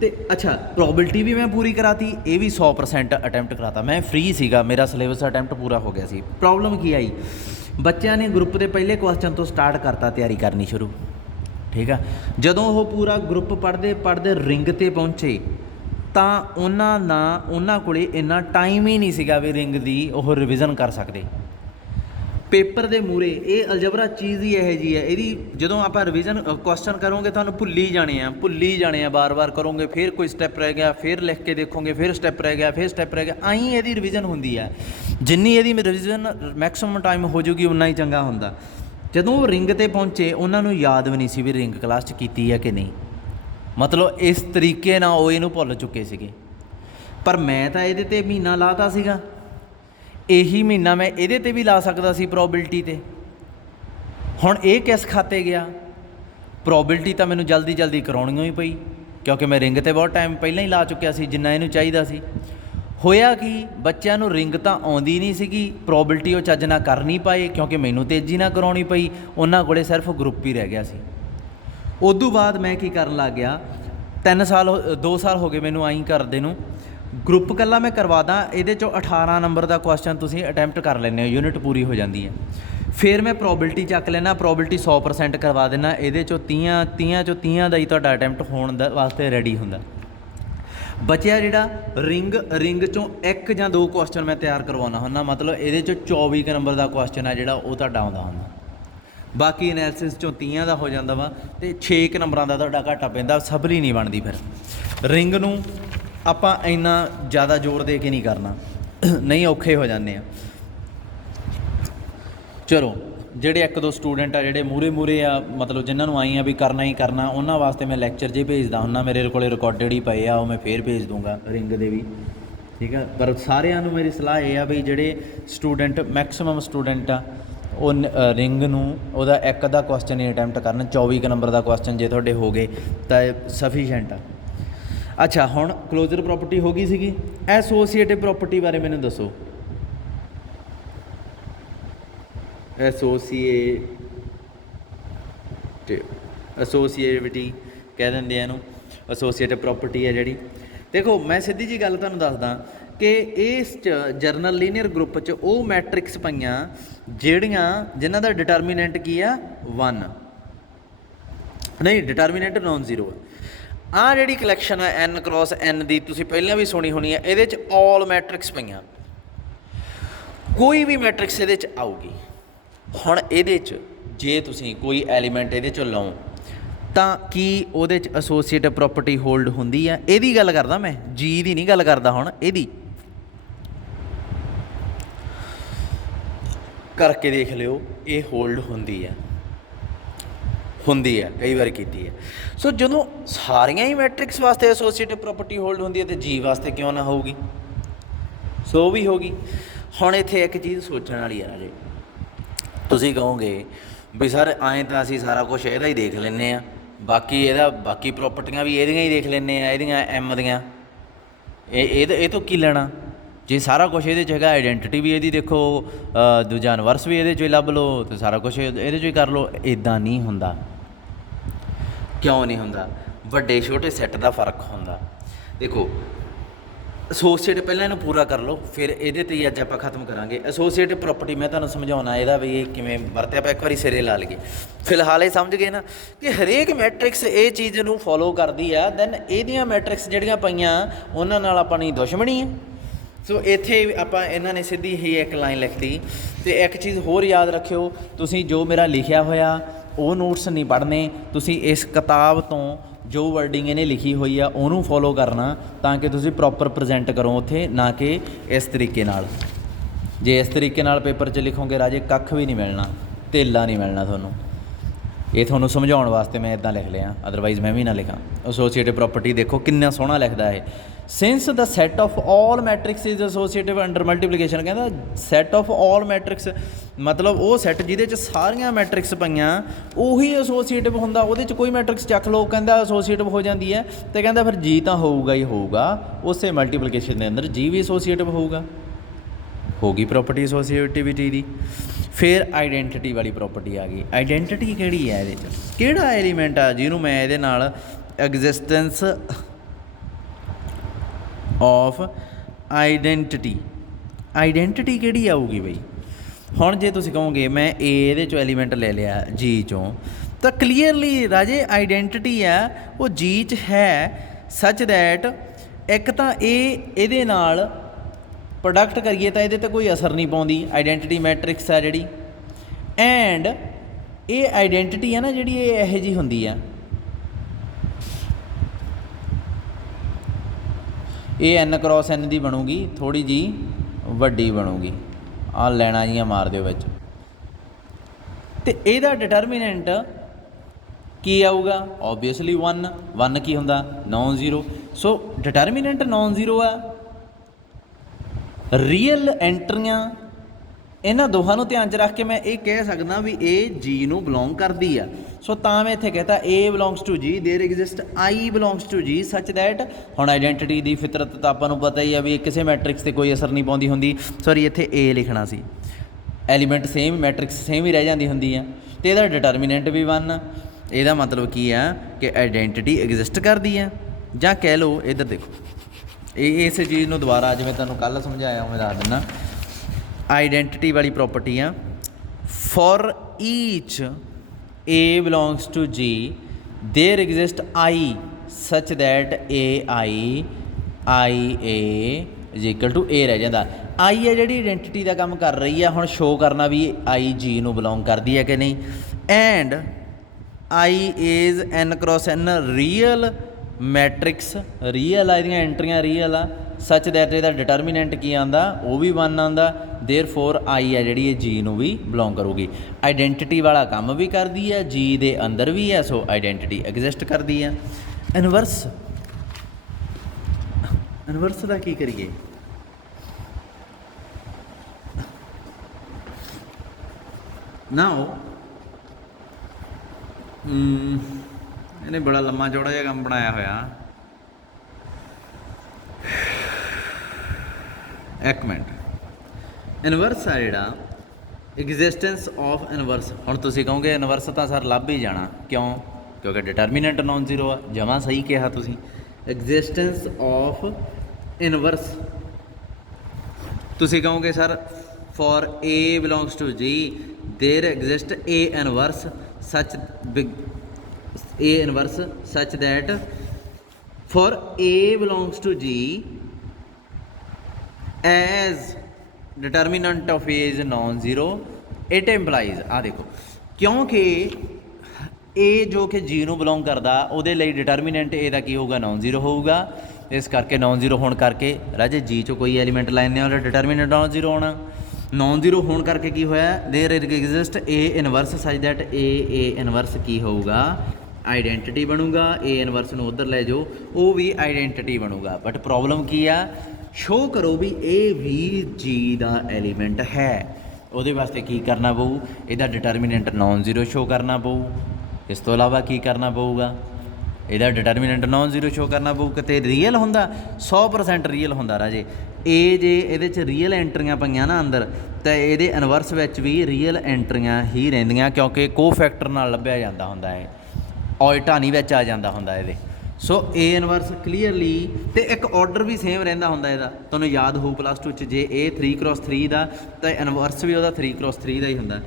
ते अच्छा प्रोबेबिलिटी भी मैं पूरी कराती, ये भी 100% अटैम्प्ट कराता। मैं फ्री सीगा, मेरा सिलेबस अटैम्प्ट पूरा हो गया सी। प्रॉब्लम की आई, बच्चों ने ग्रुप के पहले क्वेश्चन तो स्टार्ट करता तैयारी करनी शुरू। ठीक है, जदों वो पूरा ग्रुप पढ़ते रिंग ते पहुँचे तो उन्होंने कोले इन्ना टाइम ही नहीं सीगा भी रिंग की वो रिविज़न कर सकते। पेपर के मूहरे ये अलजबरा चीज़ ही यह जी है, यदि जो आप रिविजन क्वेश्चन करोगे तो भुल ही जाने बार बार करोगे, फिर कोई स्टैप रह गया, फिर लिख के देखोगे, फिर स्टैप रह गया, फिर स्टैप रह गया, आई यदी रिविजन होंगी है। जिन्नी यदी रिविजन मैक्सिमम टाइम हो जूगी उन्ना ही चंगा होंदा। जदों वो रिंग ते पहुँचे उन्होंने याद भी नहीं सी भी रिंग क्लास च कीती है कि नहीं, मतलब इस तरीके नाल वो इहनूं भुल चुके सीगे। पर मैं तो ये ते महीना लाता सीगा, यही महीना मैं ये ते भी ला सकता सी प्रोबेबिलिटी ते। हुण ये किस खाते गया, प्रोबेबिलिटी तो मैनूं जल्दी कराउणी ही पई, क्योंकि मैं रिंग ते बहुत टाइम पहले ही ला चुकिया सी जिन्ना इहनूं चाहीदा सी। होया कि बच्चों नूं रिंग तां आउंदी नहीं सीगी, प्रोबेबिलिटी वो चज नाल कर नहीं पाए क्योंकि मैनूं तेजी नाल कराउणी पई, उन्हां कोले सिर्फ ग्रुप ही रह गया सी। उदों बाद मैं की करन लग गया, 2 साल हो गए मैनूं आई करदे नूं। ग्रुप कल्ला मैं करवा दा, ये 18 नंबर का क्वेश्चन तुसीं अटैम्प्ट कर लैंदे हो, यूनिट पूरी हो जाती है। फिर मैं प्रोबेबिलिटी चक लेना, प्रोबेबिलिटी 100% करवा देना, ये 30 का ही तुहाडा अटैम्प्ट होने वास्ते रेडी हुंदा। बचिया जिहड़ा रिंग चों 1 ਜਾਂ 2 क्वेश्चन मैं तैयार करवाना हुंदा, मतलब ये 24 नंबर का क्वेश्चन है जिहड़ा वो तुहाडा आउंदा हुंदा। बाकी एनालिसिस चों 30 का हो जाता वा, तो 6 नंबरों का तुहाडा घाटा पैंदा, सबली नहीं बनती। फिर रिंग नूं आपां इन्ना ज़्यादा जोर दे के नहीं करना, नहीं औखे हो जाते हैं। चलो ਜਿਹੜੇ 1-2 स्टूडेंट आ ਜਿਹੜੇ ਮੂਰੇ ਆ, मतलब जिन्होंने आई भी करना ही करना, उन्होंने वास्ते मैं लैक्चर जे भेजदा हुन्ना, मेरे को रिकॉर्डेड ही पे आ, मैं फिर भेज दूँगा रिंग दे भी, ठीक है। पर सारिਆਂ ਨੂੰ मेरी सलाह ये आ भी ਜਿਹੜੇ स्टूडेंट मैक्सिमम स्टूडेंट आ ਉਹ ਰਿੰਗ ਨੂੰ ਉਹਦਾ 1 ਦਾ ਕੁਐਸਚਨ ਹੀ ਅਟੈਂਪਟ ਕਰਨ। 24 ਨੰਬਰ ਦਾ ਕੁਐਸਚਨ ਜੇ ਤੁਹਾਡੇ ਹੋ ਗਏ ਤਾਂ ਸਫੀਸ਼ੈਂਟ ਆ। ਅੱਛਾ, ਹੁਣ ਕਲੋਜ਼ਰ ਪ੍ਰੋਪਰਟੀ ਹੋ ਗਈ ਸੀਗੀ। ਐਸੋਸੀਏਟਿਵ ਪ੍ਰੋਪਰਟੀ ਬਾਰੇ ਮੈਨੂੰ ਦੱਸੋ। ਐਸੋਸੀਏਟਿਵਿਟੀ ਕਹਿ ਦਿੰਦੇ ਆ ਇਹਨੂੰ, ਐਸੋਸੀਏਟਿਵ ਪ੍ਰੋਪਰਟੀ ਹੈ ਜਿਹੜੀ। ਦੇਖੋ ਮੈਂ ਸਿੱਧੀ ਜੀ ਗੱਲ ਤੁਹਾਨੂੰ ਦੱਸਦਾ ਕਿ ਇਸ 'ਚ ਜਰਨਲ ਲੀਨੀਅਰ ਗਰੁੱਪ 'ਚ ਉਹ ਮੈਟ੍ਰਿਕਸ ਪਈਆਂ ਜਿਨ੍ਹਾਂ ਦਾ ਡਿਟਰਮੀਨੈਂਟ ਕੀ ਆ 1, ਨਹੀਂ ਡਿਟਰਮੀਨੈਂਟ ਨੋਨ ਜ਼ੀਰੋ ਆ। ਆਹ ਜਿਹੜੀ ਕਲੈਕਸ਼ਨ ਹੈ n क्रॉस n ਦੀ, ਤੁਸੀਂ ਪਹਿਲਾਂ ਵੀ ਸੁਣੀ ਹੋਣੀ ਹੈ। ਇਹਦੇ 'ਚ ਆਲ ਮੈਟ੍ਰਿਕਸ ਪਈਆਂ, ਕੋਈ ਵੀ ਮੈਟ੍ਰਿਕਸ ਇਹਦੇ 'ਚ ਆਊਗੀ। ਹੁਣ ਇਹਦੇ 'ਚ ਜੇ ਤੁਸੀਂ ਕੋਈ ਐਲੀਮੈਂਟ ਇਹਦੇ 'ਚੋਂ ਲਓ ਤਾਂ ਕੀ ਉਹਦੇ 'ਚ ਐਸੋਸੀਏਟਿਵ ਪ੍ਰੋਪਰਟੀ ਹੋਲਡ ਹੁੰਦੀ ਆ? ਇਹਦੀ ਗੱਲ ਕਰਦਾ ਮੈਂ, ਜੀ ਦੀ ਨਹੀਂ ਗੱਲ ਕਰਦਾ। ਹੁਣ ਇਹਦੀ ਕਰਕੇ ਦੇਖ ਲਿਓ, ਇਹ ਹੋਲਡ ਹੁੰਦੀ ਆ ਕਈ ਵਾਰ ਕੀਤੀ ਹੈ। ਸੋ ਜਦੋਂ ਸਾਰੀਆਂ ਹੀ ਮੈਟ੍ਰਿਕਸ ਵਾਸਤੇ ਐਸੋਸੀਏਟਿਵ ਪ੍ਰੋਪਰਟੀ ਹੋਲਡ ਹੁੰਦੀ ਹੈ ਤਾਂ ਜੀ ਵਾਸਤੇ ਕਿਉਂ ਨਾ ਹੋਊਗੀ? ਸੋ ਵੀ ਹੋਗੀ। ਹੁਣ ਇੱਥੇ ਇੱਕ ਚੀਜ਼ ਸੋਚਣ ਵਾਲੀ ਆ ਰਾਜੇ, ਤੁਸੀਂ ਕਹੋਗੇ ਵੀ ਸਰ ਐਂ ਤਾਂ ਅਸੀਂ ਸਾਰਾ ਕੁਛ ਇਹਦਾ ਹੀ ਦੇਖ ਲੈਂਦੇ ਹਾਂ, ਬਾਕੀ ਪ੍ਰੋਪਰਟੀਆਂ ਵੀ ਇਹਦੀਆਂ ਹੀ ਦੇਖ ਲੈਂਦੇ ਹਾਂ, ਇਹਦੀਆਂ ਐਮ ਦੀਆਂ, ਇਹ ਤੋਂ ਕੀ ਲੈਣਾ ਜੇ ਸਾਰਾ ਕੁਛ ਇਹਦੇ 'ਚ ਹੈਗਾ। ਆਈਡੈਂਟੀਟੀ ਵੀ ਇਹਦੀ ਦੇਖੋ, ਦੂਜਾ ਇਨਵਰਸ ਵੀ ਇਹਦੇ 'ਚੋਂ ਹੀ ਲੱਭ ਲਓ ਅਤੇ ਸਾਰਾ ਕੁਛ ਇਹਦੇ 'ਚੋਂ ਹੀ ਕਰ ਲਓ। ਇੱਦਾਂ ਨਹੀਂ ਹੁੰਦਾ। ਕਿਉਂ ਨਹੀਂ ਹੁੰਦਾ? ਵੱਡੇ ਛੋਟੇ ਸੈੱਟ ਦਾ ਫਰਕ ਹੁੰਦਾ। ਦੇਖੋ ਐਸੋਸੀਏਟਿਵ ਪਹਿਲਾਂ ਇਹਨੂੰ ਪੂਰਾ ਕਰ ਲਓ, ਫਿਰ ਇਹਦੇ 'ਤੇ ਹੀ ਅੱਜ ਆਪਾਂ ਖਤਮ ਕਰਾਂਗੇ। ਐਸੋਸੀਏਟਿਵ ਪ੍ਰੋਪਰਟੀ ਮੈਂ ਤੁਹਾਨੂੰ ਸਮਝਾਉਣਾ ਇਹਦਾ ਵੀ ਇਹ ਕਿਵੇਂ ਵਰਤਿਆ, ਆਪਾਂ ਇੱਕ ਵਾਰੀ ਸਿਰੇ ਲਾ ਲਈਏ। ਫਿਲਹਾਲ ਇਹ ਸਮਝ ਗਏ ਨਾ ਕਿ ਹਰੇਕ ਮੈਟ੍ਰਿਕਸ ਇਹ ਚੀਜ਼ ਨੂੰ ਫੋਲੋ ਕਰਦੀ ਆ, ਦੈਨ ਇਹਦੀਆਂ ਮੈਟ੍ਰਿਕਸ ਜਿਹੜੀਆਂ ਪਈਆਂ ਉਹਨਾਂ ਨਾਲ ਆਪਣੀ ਦੁਸ਼ਮਣੀ ਹੈ। ਸੋ ਇੱਥੇ ਆਪਾਂ ਇਹਨਾਂ ਨੇ ਸਿੱਧੀ ਹੀ ਇੱਕ ਲਾਈਨ ਲਿਖਤੀ। ਅਤੇ ਇੱਕ ਚੀਜ਼ ਹੋਰ ਯਾਦ ਰੱਖਿਓ, ਤੁਸੀਂ ਜੋ ਮੇਰਾ ਲਿਖਿਆ ਹੋਇਆ ਉਹ ਨੋਟਸ ਨਹੀਂ ਪੜ੍ਹਨੇ, ਤੁਸੀਂ ਇਸ ਕਿਤਾਬ ਤੋਂ ਜੋ ਵਰਡਿੰਗ ਇਹਨੇ ਲਿਖੀ ਹੋਈ ਆ ਉਹਨੂੰ ਫੋਲੋ ਕਰਨਾ ਤਾਂ ਕਿ ਤੁਸੀਂ ਪ੍ਰੋਪਰ ਪ੍ਰੈਜੈਂਟ ਕਰੋ ਉੱਥੇ, ਨਾ ਕਿ ਇਸ ਤਰੀਕੇ ਨਾਲ। ਜੇ ਇਸ ਤਰੀਕੇ ਨਾਲ ਪੇਪਰ 'ਚ ਲਿਖੋਗੇ ਰਾਜੇ ਕੱਖ ਵੀ ਨਹੀਂ ਮਿਲਣਾ, ਧੇਲਾ ਨਹੀਂ ਮਿਲਣਾ ਤੁਹਾਨੂੰ। ਇਹ ਤੁਹਾਨੂੰ ਸਮਝਾਉਣ ਵਾਸਤੇ ਮੈਂ ਇੱਦਾਂ ਲਿਖ ਲਿਆ, ਅਦਰਵਾਈਜ਼ ਮੈਂ ਵੀ ਨਾ ਲਿਖਾਂ। ਐਸੋਸੀਏਟਿਵ ਪ੍ਰੋਪਰਟੀ ਦੇਖੋ ਕਿੰਨਾ ਸੋਹਣਾ ਲਿਖਦਾ ਇਹ। Since the set of all matrix is associative under multiplication, ਕਹਿੰਦਾ ਸੈਟ ਆਫ ਆਲ ਮੈਟ੍ਰਿਕਸ ਮਤਲਬ ਉਹ ਸੈੱਟ ਜਿਹਦੇ 'ਚ ਸਾਰੀਆਂ ਮੈਟ੍ਰਿਕਸ ਪਈਆਂ ਉਹੀ ਐਸੋਸੀਏਟਿਵ ਹੁੰਦਾ। ਉਹਦੇ 'ਚ ਕੋਈ ਮੈਟ੍ਰਿਕਸ ਚੱਕ ਲਓ, ਕਹਿੰਦਾ ਐਸੋਸੀਏਟਿਵ ਹੋ ਜਾਂਦੀ ਹੈ, ਅਤੇ ਕਹਿੰਦਾ ਫਿਰ ਜੀ ਤਾਂ ਹੋਊਗਾ ਹੀ ਹੋਊਗਾ, ਉਸੇ ਮਲਟੀਪਲੀਕੇਸ਼ਨ ਦੇ ਅੰਦਰ ਜੀ ਵੀ ਐਸੋਸੀਏਟਿਵ ਹੋਊਗਾ। ਹੋ ਗਈ ਪ੍ਰੋਪਰਟੀ ਐਸੋਸੀਏਟਿਵਿਟੀ ਦੀ। ਫਿਰ ਆਈਡੈਂਟਿਟੀ ਵਾਲੀ ਪ੍ਰੋਪਰਟੀ ਆ ਗਈ। ਆਈਡੈਂਟਿਟੀ ਕਿਹੜੀ ਹੈ? ਇਹਦੇ 'ਚ ਕਿਹੜਾ ਐਲੀਮੈਂਟ ਆ ਜਿਹਨੂੰ ਮੈਂ ਇਹਦੇ ਨਾਲ ਐਗਜ਼ਿਸਟੈਂਸ ਆਫ ਆਈਡੈਂਟਿਟੀ ਕਿਹੜੀ ਆਊਗੀ ਬਈ? ਹੁਣ ਜੇ ਤੁਸੀਂ ਕਹੋਗੇ ਮੈਂ ਇਹਦੇ 'ਚੋਂ ਐਲੀਮੈਂਟ ਲੈ ਲਿਆ ਜੀ 'ਚੋਂ, ਤਾਂ ਕਲੀਅਰਲੀ ਰਾਜੇ ਆਈਡੈਂਟਿਟੀ ਆ ਉਹ ਜੀ 'ਚ ਹੈ ਸੱਚ ਦੈਟ ਇੱਕ ਤਾਂ ਇਹਦੇ ਨਾਲ ਪ੍ਰੋਡਕਟ ਕਰੀਏ ਤਾਂ ਇਹਦੇ 'ਤੇ ਕੋਈ ਅਸਰ ਨਹੀਂ ਪਾਉਂਦੀ। ਆਈਡੈਂਟਿਟੀ ਮੈਟ੍ਰਿਕਸ ਆ ਜਿਹੜੀ, ਐਂਡ ਇਹ ਆਈਡੈਂਟਿਟੀ ਆ ਨਾ ਜਿਹੜੀ ਇਹ ਇਹੋ ਜਿਹੀ ਹੁੰਦੀ ਆ, ਇਹ n क्रॉस n ਦੀ ਬਣੂਗੀ, ਥੋੜ੍ਹੀ ਜਿਹੀ ਵੱਡੀ ਬਣੂਗੀ। ਆਹ ਲੈਣਾ ਜੀਆਂ ਮਾਰ ਦਿਓ ਵਿੱਚ। ਅਤੇ ਇਹਦਾ ਡਿਟਰਮੀਨੈਂਟ ਕੀ ਆਊਗਾ? ਓਬਵੀਅਸਲੀ 1 ਕੀ ਹੁੰਦਾ? Non zero. So determinant non zero ਆ। ਰੀਅਲ ਐਂਟਰੀਆਂ ਇਹਨਾਂ ਦੋਹਾਂ ਨੂੰ ਧਿਆਨ 'ਚ ਰੱਖ ਕੇ ਮੈਂ ਇਹ ਕਹਿ ਸਕਦਾ ਵੀ ਇਹ ਜੀ ਨੂੰ ਬਿਲੋਂਗ ਕਰਦੀ ਆ। ਸੋ ਤਾਂ ਮੈਂ ਇੱਥੇ ਕਹਤਾ A belongs to G, there exist I belongs to G such that. ਹੁਣ ਆਈਡੈਂਟੀਟੀ ਦੀ ਫਿਤਰਤ ਤਾਂ ਆਪਾਂ ਨੂੰ ਪਤਾ ਹੀ ਆ ਵੀ ਕਿਸੇ ਮੈਟ੍ਰਿਕਸ 'ਤੇ ਕੋਈ ਅਸਰ ਨਹੀਂ ਪਾਉਂਦੀ ਹੁੰਦੀ। ਸੌਰੀ ਇੱਥੇ A ਲਿਖਣਾ ਸੀ, ਐਲੀਮੈਂਟ ਸੇਮ, ਮੈਟ੍ਰਿਕਸ ਸੇਮ ਹੀ ਰਹਿ ਜਾਂਦੀ ਹੁੰਦੀ ਆ, ਅਤੇ ਇਹਦਾ ਡਿਟਰਮੀਨੈਂਟ ਵੀ 1 ਆ। ਇਹਦਾ ਮਤਲਬ ਕੀ ਆ ਕਿ ਆਈਡੈਂਟੀਟੀ ਐਗਜ਼ਿਸਟ ਕਰਦੀ ਆ। ਜਾਂ ਕਹਿ ਲਓ ਇੱਧਰ ਦੇਖੋ, ਇਹ ਇਸ ਚੀਜ਼ ਨੂੰ ਦੁਬਾਰਾ ਜਿਵੇਂ ਤੁਹਾਨੂੰ ਕੱਲ੍ਹ ਸਮਝਾਇਆ ਉਵੇਂ ਦੱਸ ਦਿੰਦਾ। ਆਈਡੈਂਟਿਟੀ ਵਾਲੀ ਪ੍ਰੋਪਰਟੀ ਆ, for each A belongs to G there exist I such that AI is equal to A ਰਹਿ ਜਾਂਦਾ। I ਹੈ ਜਿਹੜੀ ਆਈਡੈਂਟਿਟੀ ਦਾ ਕੰਮ ਕਰ ਰਹੀ ਆ, ਹੁਣ ਸ਼ੋਅ ਕਰਨਾ ਵੀ I G ਨੂੰ ਬਿਲੋਂਗ ਕਰਦੀ ਹੈ ਕਿ ਨਹੀਂ। And I is N cross N real matrix, real ਆ, ਇਹਦੀਆਂ ਐਂਟਰੀਆਂ ਰੀਅਲ ਆ, ਸੱਚ ਦੈਟ ਇਹਦਾ ਡਿਟਰਮੀਨੈਂਟ ਕੀ ਆਉਂਦਾ, ਉਹ ਵੀ 1 ਆਉਂਦਾ। ਦੇयर ਫੋਰ I ਹੈ ਜਿਹੜੀ ਇਹ G ਨੂੰ ਵੀ ਬਿਲੋਂਗ ਕਰੂਗੀ। ਆਈਡੈਂਟਿਟੀ ਵਾਲਾ ਕੰਮ ਵੀ ਕਰਦੀ ਹੈ, G ਦੇ ਅੰਦਰ ਵੀ ਹੈ, ਸੋ ਆਈਡੈਂਟਿਟੀ ਐਗਜ਼ਿਸਟ ਕਰਦੀ ਹੈ। ਇਨਵਰਸ, ਇਨਵਰਸ ਦਾ ਕੀ ਕਰੀਏ? ਨਾਓ ਇਹਨੇ ਬੜਾ ਲੰਮਾ ਚੌੜਾ ਜਿਹਾ ਕੰਮ ਬਣਾਇਆ ਹੋਇਆ। ਇੱਕ ਮਿੰਟ, ਇਨਵਰਸ ਆ ਜਿਹੜਾ ਐਗਜ਼ਿਸਟੈਂਸ ਆਫ ਇਨਵਰਸ। ਹੁਣ ਤੁਸੀਂ ਕਹੋਗੇ ਇਨਵਰਸ ਤਾਂ ਸਰ ਲੱਭ ਹੀ ਜਾਣਾ, ਕਿਉਂ? ਕਿਉਂਕਿ ਡਿਟਰਮੀਨੈਂਟ ਨੋਨ ਜ਼ੀਰੋ ਆ। ਜਮਾਂ ਸਹੀ ਕਿਹਾ ਤੁਸੀਂ। ਐਗਜ਼ਿਸਟੈਂਸ ਆਫ ਇਨਵਰਸ, ਤੁਸੀਂ ਕਹੋਗੇ sir for A belongs to G there exist A inverse such A inverse such that for A belongs to G as determinant of A is non-zero it implies, ਆ ਦੇਖੋ, ਕਿਉਂਕਿ A ਜੋ ਕਿ G ਨੂੰ belong ਕਰਦਾ ਉਹਦੇ ਲਈ ਡਿਟਰਮੀਨੈਂਟ A ਦਾ ਕੀ ਹੋਊਗਾ, ਨੋਨ ਜ਼ੀਰੋ ਹੋਊਗਾ। ਇਸ ਕਰਕੇ ਨੋਨ ਜ਼ੀਰੋ ਹੋਣ ਕਰਕੇ ਰਾਜੇ G 'ਚੋਂ ਕੋਈ ਐਲੀਮੈਂਟ ਲੈਂਦੇ ਆ ਉਹਦਾ ਡਿਟਰਮੀਨੈਂਟ ਨੋਨ ਜ਼ੀਰੋ ਹੋਣਾ। ਨੋਨ ਜ਼ੀਰੋ ਹੋਣ ਕਰਕੇ ਕੀ ਹੋਇਆ, ਦੇयर exist A inverse such that A inverse ਕੀ ਹੋਊਗਾ, ਆਈਡੈਂਟਿਟੀ ਬਣੂਗਾ। A ਇਨਵਰਸ ਨੂੰ ਉੱਧਰ ਲੈ ਜਾਓ, ਉਹ ਵੀ ਆਈਡੈਂਟਿਟੀ ਬਣੂਗਾ। ਬਟ ਪ੍ਰੋਬਲਮ ਕੀ ਆ, ਸ਼ੋਅ ਕਰੋ ਵੀ ਇਹ ਵੀ G ਦਾ ਐਲੀਮੈਂਟ ਹੈ। ਉਹਦੇ ਵਾਸਤੇ ਕੀ ਕਰਨਾ ਪਊ, ਇਹਦਾ ਡਿਟਰਮੀਨੈਂਟ ਨੋਨ ਜ਼ੀਰੋ ਸ਼ੋਅ ਕਰਨਾ ਪਊ। ਇਸ ਤੋਂ ਇਲਾਵਾ ਕੀ ਕਰਨਾ ਪਊਗਾ, ਇਹਦਾ ਡਿਟਰਮੀਨੈਂਟ ਨੋਨ ਜ਼ੀਰੋ ਸ਼ੋਅ ਕਰਨਾ ਪਊ। ਕਿਤੇ ਰੀਅਲ ਹੁੰਦਾ 100% ਰੀਅਲ ਹੁੰਦਾ ਰਾਜੇ A, ਜੇ ਇਹਦੇ 'ਚ ਰੀਅਲ ਐਂਟਰੀਆਂ ਪਈਆਂ ਨਾ ਅੰਦਰ, ਤਾਂ ਇਹਦੇ ਇਨਵਰਸ ਵਿੱਚ ਵੀ ਰੀਅਲ ਐਂਟਰੀਆਂ ਹੀ ਰਹਿੰਦੀਆਂ, ਕਿਉਂਕਿ ਕੋ ਫੈਕਟਰ ਨਾਲ ਲੱਭਿਆ ਜਾਂਦਾ ਹੁੰਦਾ ਹੈ, ਔਲਟਾ ਨਹੀਂ ਵਿੱਚ ਆ ਜਾਂਦਾ ਹੁੰਦਾ ਇਹਦੇ। ਸੋ A ਇਨਵਰਸ ਕਲੀਅਰਲੀ, ਅਤੇ ਇੱਕ ਆਰਡਰ ਵੀ ਸੇਮ ਰਹਿੰਦਾ ਹੁੰਦਾ ਇਹਦਾ। ਤੁਹਾਨੂੰ ਯਾਦ ਹੋਊ +2 'ਚ ਜੇ A 3x3 ਦਾ ਤਾਂ ਇਨਵਰਸ ਵੀ ਉਹਦਾ 3x3 ਦਾ ਹੀ ਹੁੰਦਾ।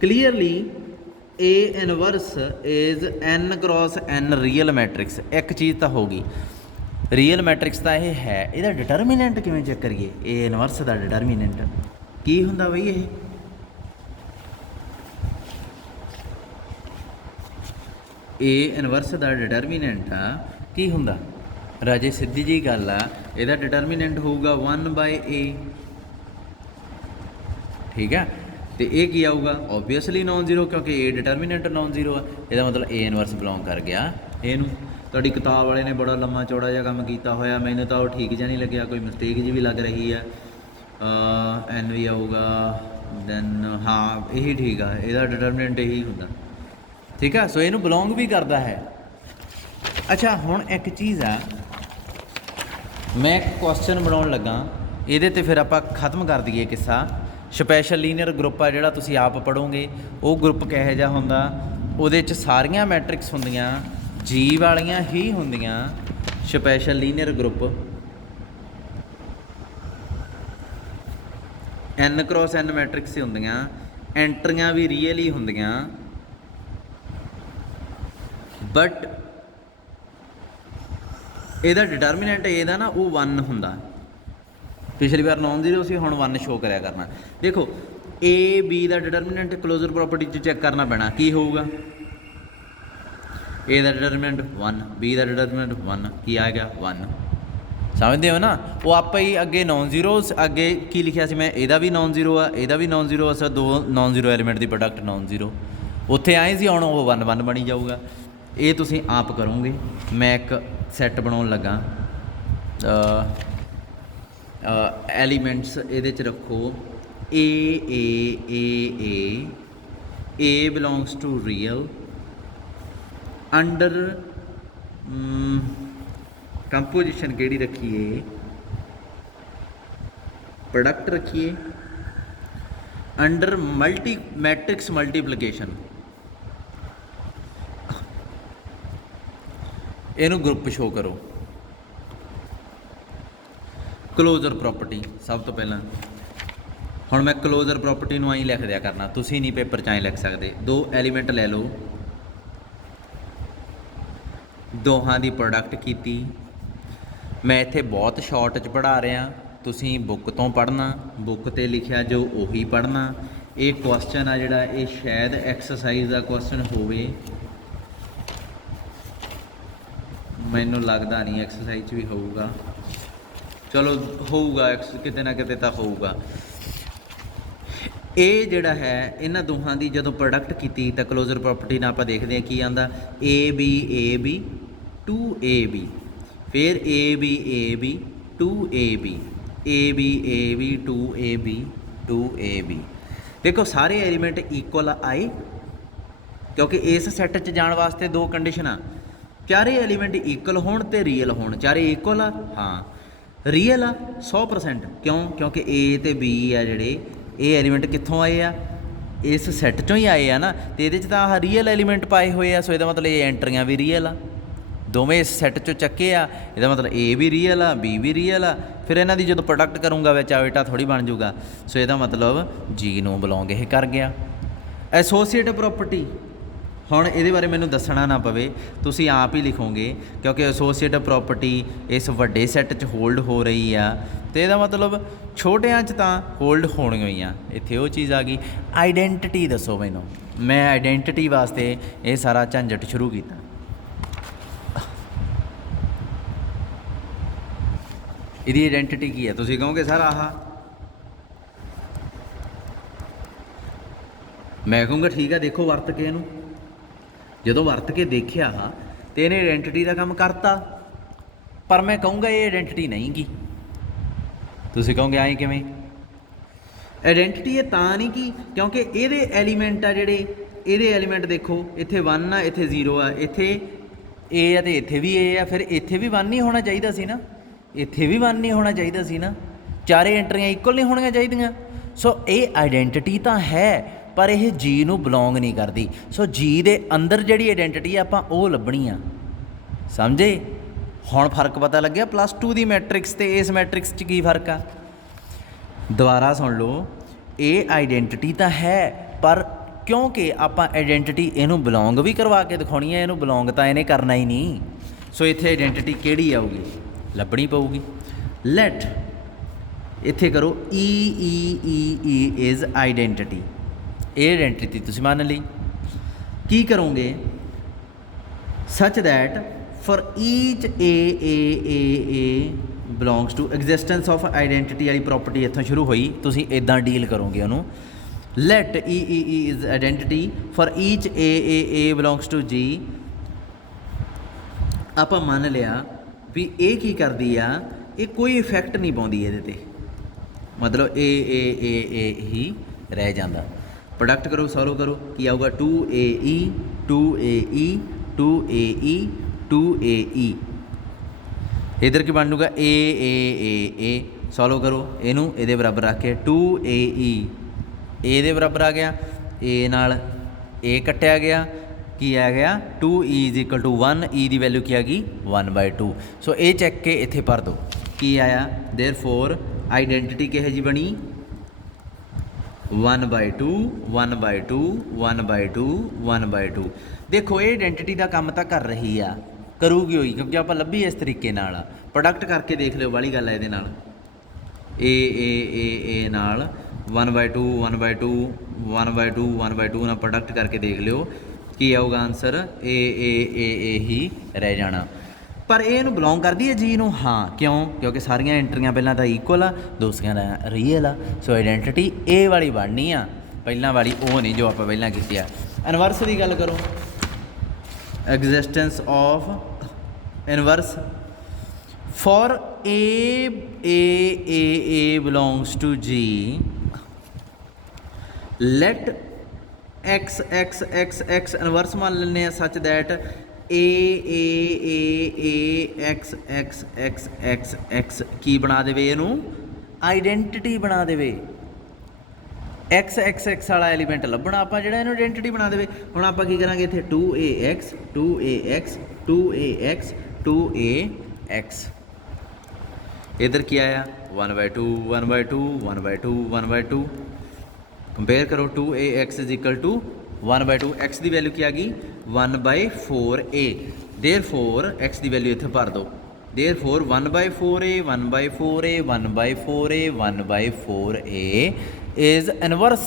Clearly A inverse is N cross N real matrix. ਇੱਕ ਚੀਜ਼ ਤਾਂ ਹੋ ਗਈ, ਰੀਅਲ ਮੈਟ੍ਰਿਕਸ ਤਾਂ ਇਹ ਹੈ, ਇਹਦਾ ਡਿਟਰਮੀਨੈਂਟ ਕਿਵੇਂ ਚੈੱਕ ਕਰੀਏ? A ਇਨਵਰਸ ਦਾ ਡਿਟਰਮੀਨੈਂਟ ਕੀ ਹੁੰਦਾ ਬਈ? ਇਹ A ਇਨਵਰਸ ਦਾ ਡਿਟਰਮੀਨੈਂਟ ਆ ਕੀ ਹੁੰਦਾ ਰਾਜੇ? ਸਿੱਧੀ ਜਿਹੀ ਗੱਲ ਆ, ਇਹਦਾ ਡਿਟਰਮੀਨੈਂਟ ਹੋਊਗਾ 1/A, ਠੀਕ ਆ। ਅਤੇ ਇਹ ਕੀ ਆਊਗਾ, ਓਬਵੀਅਸਲੀ ਨੋਨ ਜ਼ੀਰੋ, ਕਿਉਂਕਿ A ਡਿਟਰਮੀਨੈਂਟ ਨੋਨ ਜ਼ੀਰੋ ਆ। ਇਹਦਾ ਮਤਲਬ A ਇਨਵਰਸ ਬਿਲੋਂਗ ਕਰ ਗਿਆ ਇਹਨੂੰ। ਤੁਹਾਡੀ ਕਿਤਾਬ ਵਾਲੇ ਨੇ ਬੜਾ ਲੰਮਾ ਚੌੜਾ ਜਿਹਾ ਕੰਮ ਕੀਤਾ ਹੋਇਆ, ਮੈਨੂੰ ਤਾਂ ਉਹ ਠੀਕ ਜਿਹਾ ਨਹੀਂ ਲੱਗਿਆ, ਕੋਈ ਮਿਸਟੇਕ ਜਿਹੀ ਵੀ ਲੱਗ ਰਹੀ ਆ। N ਵੀ ਆਊਗਾ ਦੈਨ, ਹਾਂ ਇਹੀ ਠੀਕ ਆ, ਇਹਦਾ ਡਿਟਰਮੀਨੈਂਟ ਇਹੀ ਹੁੰਦਾ, ਠੀਕ ਆ। ਸੋ ਇਹਨੂੰ ਬਿਲੋਂਗ ਵੀ ਕਰਦਾ ਹੈ। ਅੱਛਾ, ਹੁਣ ਇੱਕ ਚੀਜ਼ ਆ, ਮੈਂ ਕੁਐਸਚਨ ਬਣਾਉਣ ਲੱਗਾ, ਇਹਦੇ 'ਤੇ ਫਿਰ ਆਪਾਂ ਖ਼ਤਮ ਕਰ ਦਈਏ ਕਿੱਸਾ। ਸਪੈਸ਼ਲ ਲੀਨੀਅਰ ਗਰੁੱਪ ਆ ਜਿਹੜਾ ਤੁਸੀਂ ਆਪ ਪੜ੍ਹੋਗੇ, ਉਹ ਗਰੁੱਪ ਕਿਹੋ ਜਿਹਾ ਹੁੰਦਾ, ਉਹਦੇ 'ਚ ਸਾਰੀਆਂ ਮੈਟ੍ਰਿਕਸ ਹੁੰਦੀਆਂ G ਵਾਲੀਆਂ ਹੀ ਹੁੰਦੀਆਂ। Special linear group N cross N matrix ਹੀ ਹੁੰਦੀਆਂ, ਐਂਟਰੀਆਂ ਵੀ ਰੀਅਲ ਹੀ ਹੁੰਦੀਆਂ, ਬਟ ਇਹਦਾ ਡਿਟਰਮੀਨੈਂਟ ਇਹਦਾ ਨਾ ਉਹ 1 ਹੁੰਦਾ। ਪਿਛਲੀ ਵਾਰ ਨੋਨ ਜ਼ੀਰੋ ਸੀ, ਹੁਣ 1 ਸ਼ੋਅ ਕਰਿਆ ਕਰਨਾ। ਦੇਖੋ A B ਦਾ ਡਿਟਰਮੀਨੈਂਟ ਕਲੋਜ਼ਰ ਪ੍ਰੋਪਰਟੀ 'ਚ ਚੈੱਕ ਕਰਨਾ ਪੈਣਾ, ਕੀ ਹੋਊਗਾ? A ਦਾ ਡਿਟਰਮੀਨੈਂਟ 1, B ਦਾ ਡਿਟਰਮੀਨੈਂਟ 1, ਕੀ ਆ ਗਿਆ 1। ਸਮਝਦੇ ਹੋ ਨਾ? ਉਹ ਆਪਾਂ ਹੀ ਅੱਗੇ ਨੋਨ ਜ਼ੀਰੋ, ਅੱਗੇ ਕੀ ਲਿਖਿਆ ਸੀ ਮੈਂ, ਇਹਦਾ ਵੀ ਨੋਨ ਜ਼ੀਰੋ ਆ, ਇਹਦਾ ਵੀ ਨੋਨ ਜ਼ੀਰੋ ਆ, ਸਰ ਦੋ ਨੋਨ ਜ਼ੀਰੋ ਐਲੀਮੈਂਟ ਦੀ ਪ੍ਰੋਡਕਟ ਨੋਨ ਜ਼ੀਰੋ। ਉੱਥੇ ਆਏ ਸੀ, ਹੁਣ ਉਹ 1 ਬਣੀ ਜਾਊਗਾ। ਇਹ ਤੁਸੀਂ ਆਪ ਕਰੋਗੇ। ਮੈਂ ਇੱਕ ਸੈੱਟ ਬਣਾਉਣ ਲੱਗਾ, ਐਲੀਮੈਂਟਸ ਇਹਦੇ 'ਚ ਰੱਖੋ A belongs to real under composition केड़ी रखिए, प्रोडक्ट रखिए अंडर मल्टी मैट्रिक्स मल्टीप्लिकेशन, इनू ग्रुप शो करो। क्लोजर प्रॉपर्टी सब तो पहला हुण मैं क्लोजर प्रॉपर्टी नूं आई लिख दिया करना, तुसीं नहीं पेपर च आई लिख सकते। दो एलीमेंट ले लो, दोहां दी प्रोडक्ट कीती। मैं इत्थे बहुत शॉर्ट च पढ़ा रहा, तुसीं बुक तो पढ़ना, बुक ते लिखिया जो उही पढ़ना। ये क्वेश्चन आ जिहड़ा ये शायद एक्सरसाइज का क्वेश्चन होवे, मैनूं लगदा नहीं एक्सरसाइज भी होऊगा, चलो होऊगा किते ना किते तां होऊगा। ये जिहड़ा है इन्हां दोहां दी जदों प्रोडक्ट कीती तां क्लोजर प्रॉपर्टी नाल आपां देखदे हां की आंदा ए बी 2AB, फिर A B 2AB, A B 2AB। देखो सारे एलीमेंट इक्वल आए, क्योंकि इस सैट च जाण वास्ते दो कंडीशन आ, चारे एलीमेंट इक्वल होण ते रियल होण। चारे इक्वल आ, हाँ रियल आ 100%। क्यों? क्योंकि ए ते बी आ जिहड़े ये एलीमेंट कित्थों आए आ, इस सैट चों ही आए आ ना, तो ये तो रियल एलीमेंट पाए हुए आ। सो इसका मतलब ये एंट्रियां भी रियल आ, दोवें इस सैट चो चक्के आ, इसका मतलब ए भी रियल आ बी भी रियल आ। फिर इन्हां दी जो प्रोडक्ट करूँगा विच आवेटा थोड़ी बन जूगा। सो इसका मतलब जी नूं बिलोंग ये कर गया। एसोसीएट प्रॉपर्टी हुण इहदे बारे मैनूं दसना ना पवे, तुसीं आप ही लिखोगे, क्योंकि एसोसीएट प्रॉपर्टी इस वड्डे सैट च होल्ड हो रही आ, तो यदा मतलब छोटियां च तां होल्ड होणियां ही आ। इत्थे वो चीज़ आ गई। आइडेंटिटी दसो मैनूं, मैं आइडेंटिटी वास्ते ये सारा झंझट शुरू किया। इहदी आइडेंटिटी की है, तुसीं कहोगे सर आह, मैं कहूँगा ठीक है, देखो वरत के इहनूं, ਜਦੋਂ ਵਰਤ ਕੇ ਦੇਖਿਆ तो ਇਹਨੇ ਆਇਡੈਂਟੀਟੀ ਦਾ ਕੰਮ ਕਰਤਾ, ਪਰ ਮੈਂ ਕਹੂੰਗਾ ਇਹ ਆਇਡੈਂਟੀਟੀ ਨਹੀਂ ਗੀ। ਤੁਸੀਂ ਕਹੋਗੇ ਐਂ ਕਿਵੇਂ? ਆਇਡੈਂਟੀਟੀ ਇਹ ਤਾਂ ਨਹੀਂ ਗੀ ਕਿਉਂਕਿ ਇਹਦੇ ਐਲੀਮੈਂਟ ਆ ਜਿਹੜੇ, ਇਹਦੇ ਐਲੀਮੈਂਟ ਦੇਖੋ ਇੱਥੇ 1 ਆ, ਇੱਥੇ 0 ਆ, ਇੱਥੇ A ਆ ਤੇ ਇੱਥੇ ਵੀ A ਆ, ਫਿਰ ਇੱਥੇ ਵੀ 1 ਹੀ ਹੋਣਾ ਚਾਹੀਦਾ ਸੀ ਨਾ, ਇੱਥੇ ਵੀ 1 ਹੀ ਹੋਣਾ ਚਾਹੀਦਾ ਸੀ ਨਾ, ਚਾਰੇ ਐਂਟਰੀਆਂ ਇਕੁਅਲ ਨਹੀਂ ਹੋਣੀਆਂ ਚਾਹੀਦੀਆਂ। ਸੋ ਇਹ ਆਇਡੈਂਟੀਟੀ ਤਾਂ ਹੈ, पर यह जी नूं बिलोंग नहीं करती। सो जी दे अंदर जिहड़ी आइडेंटिटी आपां ओह लभणी आ, समझे? हुण फर्क पता लग्या +2 दी मैट्रिक्स ते इस मैट्रिक्स च की फर्क आ। दोबारा सुन लो, ये आइडेंटिटी तो है, पर क्योंकि आपां आइडेंटिटी इहनूं बिलोंग भी करवा के दिखाउणी है, इहनूं बिलोंग तो इहने करना ही नहीं। सो इत्थे आइडेंटिटी किहड़ी आऊगी, लभणी पऊगी। लैट इत्थे करो ई इज़ आइडेंटिटी, ये आइडेंटिटी तुसीं मान ली। की करोगे? Such that for each a belongs to existence of identity वाली प्रॉपर्टी इत्थों शुरू हुई, तुसीं इदां डील करोगे उन्होंने। Let e is identity for each a belongs to g. आपां मान लिया भी ये की करदी आ, ये कोई इफैक्ट नहीं पाउंदी इहदे ते, मतलब ए ही रह जांदा। प्रोडक्ट करो, सॉल्व करो, की आऊगा 2AE 2AE 2AE। इधर की बन जूगा ए। सॉल्व करो इनू ये बराबर रख के 2AE ए बराबर आ गया, ए नाल ए कट्टिया गया, की आ गया 2E = 1, ई की वैल्यू की आ गई 1/2। सो ये चैक के इत्थे भर दो, की आया देयरफॉर आइडेंटिटी किहो जी बनी 1/2 1/2 1/2 1/2। देखो ये आइडेंटिटी का काम तो कर रही आ, करूगी हुई, क्योंकि आप लभी इस तरीके नाल। प्रोडक्ट करके देख लो, वाली गल है ये नाल ए नाल 1/2 1/2 1/2 1/2 ना प्रोडक्ट करके देख लियो, की आऊगा आंसर ए ही रह जाना। पर ये बिलोंग करती है जी नूं, हाँ क्यों? क्योंकि सारिया एंट्रियां पहला तो इक्वल आ, दूसरिया रियल आ। सो आइडेंटिटी ए वाली बननी आ, पहला वाली वो नहीं जो आप पहला की। इनवर्स की गल करो, existence of inverse for a belongs to G. Let x x x x inverse मान लेने such that a x x x x x की बना देवे इनू आइडेंटिटी बना देवे एक्स एक्स एक्स वाला एलीमेंट लभना आप जो आइडेंटिटी बना देवे हुण आप की करांगे इत्थे 2ax 2ax 2ax 2ax इधर की आया 1/2 1/2 1/2 1/2 कंपेयर करो 2ax is equal to 1/2 x की वैल्यू क्या आ गई 1/4a देयरफॉर एक्स की वैल्यू इत्थे भर दो therefore 1/4a 1/4a 1/4a 1/4a is inverse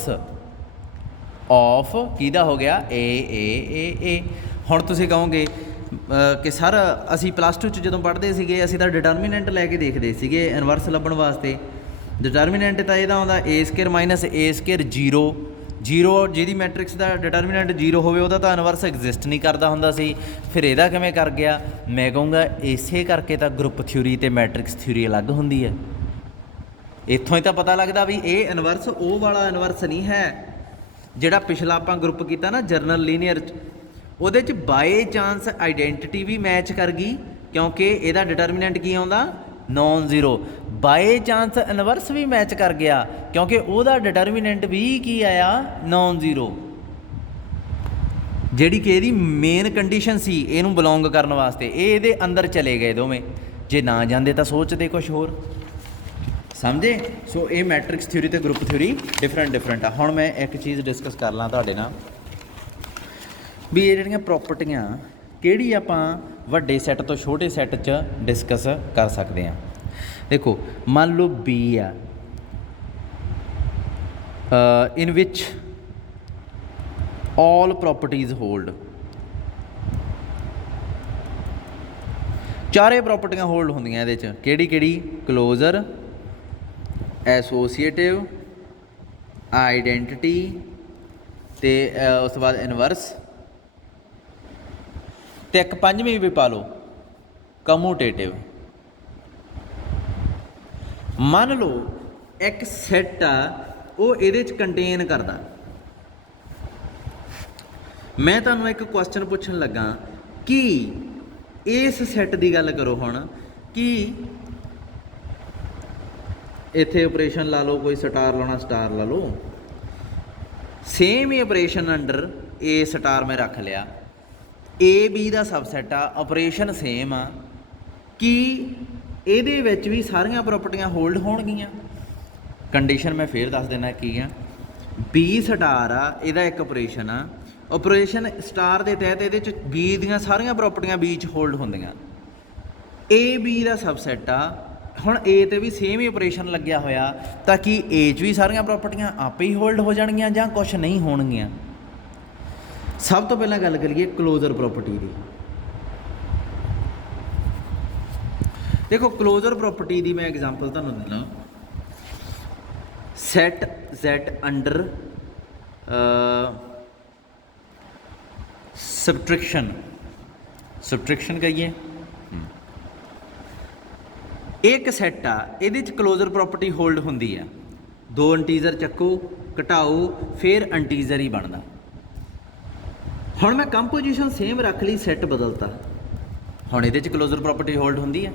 of किहदा हो गया ए हुण तुसीं कहोगे कि सर असी +2 च जदों पढ़दे सीगे असी तां डिटरमिनेंट लैके देखदे सीगे इनवर्स लभण वास्ते डिटरमिनेंट तो यदा आता A² माइनस A² 0 0 जिहदी मैट्रिक्स का डिटरमिनेंट 0 होवे उहदा तां इनवर्स एग्जिस्ट नहीं करता हुंदा सी फिर इहदा किवें कर गया मैं कहूँगा इसे करके तो ग्रुप थ्योरी ते मैट्रिक्स थ्योरी अलग हुंदी है इत्थों ही तो पता लगता भी ये इनवर्स वो वाला इनवर्स नहीं है जिहड़ा पिछला आपां ग्रुप कीता ना जरनल लीनियर उहदे च बाय चांस आइडेंटिटी भी मैच कर गई क्योंकि इहदा डिटरमिनेंट की आउंदा non zero by chance inverse भी मैच कर गया क्योंकि ਉਹਦਾ डिटरमिनेंट भी की आया नॉन जीरो ਜਿਹੜੀ कि ਇਹਦੀ मेन कंडीशन सी ਇਹਨੂੰ बिलोंग करने वास्ते ਇਹ ਇਹਦੇ अंदर चले गए दोवें जे ना जाते तो सोचते कुछ होर समझे सो ये मैट्रिक्स थ्योरी तो ग्रुप थ्योरी डिफरेंट आ हुण मैं एक चीज़ डिस्कस कर ਲਾਂ ਤੁਹਾਡੇ ਨਾਲ भी ये ਜਿਹੜੀਆਂ प्रॉपर्टियां ਕਿਹੜੀ ਆਪਾਂ ਵੱਡੇ सैट तो छोटे सैट च डिस्कस कर सकते हैं देखो मान लो बी आ in which all properties hold चारे प्रॉपर्टियां होल्ड होंदियां इहदे च किहड़ी क्लोजर एसोसीएटिव आइडेंटिटी ते उस तो बाद इनवर्स तो एक पंजवीं भी पा लो कमूटेटिव मान लो एक सैट आ वो ये कंटेन करता मैं तुहानूं एक क्वेश्चन पूछण लगा कि इस सैट की गल करो हुण कि इत्थे ऑपरेशन ला लो कोई स्टार लाना स्टार ला लो सेम ही ऑपरेशन अंडर ए स्टार में रख लिया ए बी का सबसैट आ ऑपरेशन सेम आ कि ਇਹਦੇ ਵਿੱਚ भी सारियां प्रॉपर्टियां होल्ड होणगियां कंडीशन मैं फिर दस देना की है बी स्टार आ ਇਹਦਾ एक ऑपरेशन आ ऑपरेशन स्टार के तहत ये बी ਦੀਆਂ ਸਾਰੀਆਂ प्रॉपर्टियां बी च होल्ड होंदियां ए बी का सबसैट आ हुण ए ते भी सेम ही ऑपरेशन लग्या होया ताकि ए च भी सारियां प्रॉपर्टियां आपे ही होल्ड हो जाणगियां जां कुछ नहीं होणगियां सब तो पहला गल करिए क्लोजर प्रॉपर्टी की देखो क्लोजर प्रॉपर्टी की मैं एग्जांपल तुहानूं देना सैट Z अंडर सबट्रैक्शन कहिए एक सैट आ ये क्लोजर प्रॉपर्टी होल्ड होंदी है दो अंटीजर चक्को घटाओ फिर अंटीजर ही बनता हुण मैं कंपोजिशन सेम रख ली सैट बदलता हुण ये क्लोजर प्रॉपर्टी होल्ड होंदी है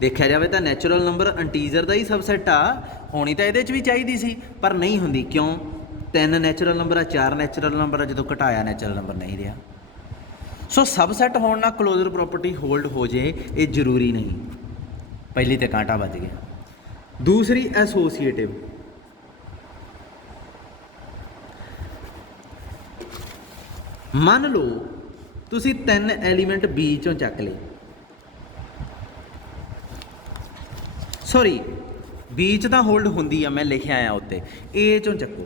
देखा जाए तो नैचुरल नंबर अंटीजर का ही सबसैट आ होनी तो ये भी चाहिए सी पर नहीं होंगी क्यों 3 नैचुरल नंबर आ 4 नैचुरल नंबर आ जो घटाया नैचुरल नंबर नहीं रहा सो सबसैट होने ना क्लोजर प्रॉपर्टी होल्ड हो जाए ये जरूरी नहीं पहली तो कांटा बज गया दूसरी एसोसीएटिव मान लो तुसी 3 एलीमेंट बी चों चक ले सॉरी बी च तां होल्ड होंदी आ मैं लिखिआ आ उत्ते ए चों चक्को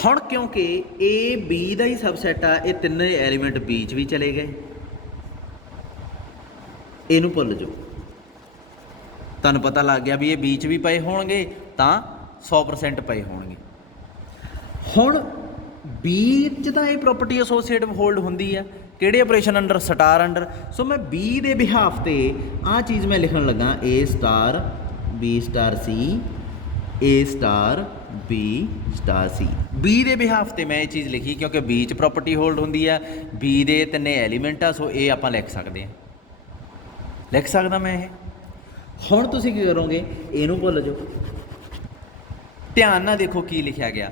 हुण क्योंकि ए बी का ही सबसैट आ ये 3 एलीमेंट बी च भी चले गए इनू भुल जाओ तुहानूं पता लग गया भी ये बी च भी पए होणगे तां 100% पए होणगे हुण बी च तां ये प्रॉपर्टी एसोसीएटिव होल्ड होंदी है किहड़े operation under star under so मैं बी दे बिहाफ ते आ चीज़ मैं लिखण लगा a star B star C A star B star C। B ਦੇ ਬਿਹਾਫ ਤੇ ਮੈਂ ਇਹ ਚੀਜ਼ ਲਿਖੀ ਕਿਉਂਕਿ B 'ਚ ਪ੍ਰੋਪਰਟੀ ਹੋਲਡ ਹੁੰਦੀ ਆ, B ਦੇ ਤਿੰਨੇ ਐਲੀਮੈਂਟ ਆ, ਸੋ ਇਹ ਆਪਾਂ ਲਿਖ ਸਕਦੇ ਹਾਂ, ਲਿਖ ਸਕਦਾ ਮੈਂ ਇਹ। ਹੁਣ ਤੁਸੀਂ ਕੀ ਕਰੋਗੇ, ਇਹਨੂੰ ਭੁੱਲ ਜਾਓ, ਧਿਆਨ ਨਾਲ ਦੇਖੋ ਕੀ ਲਿਖਿਆ ਗਿਆ।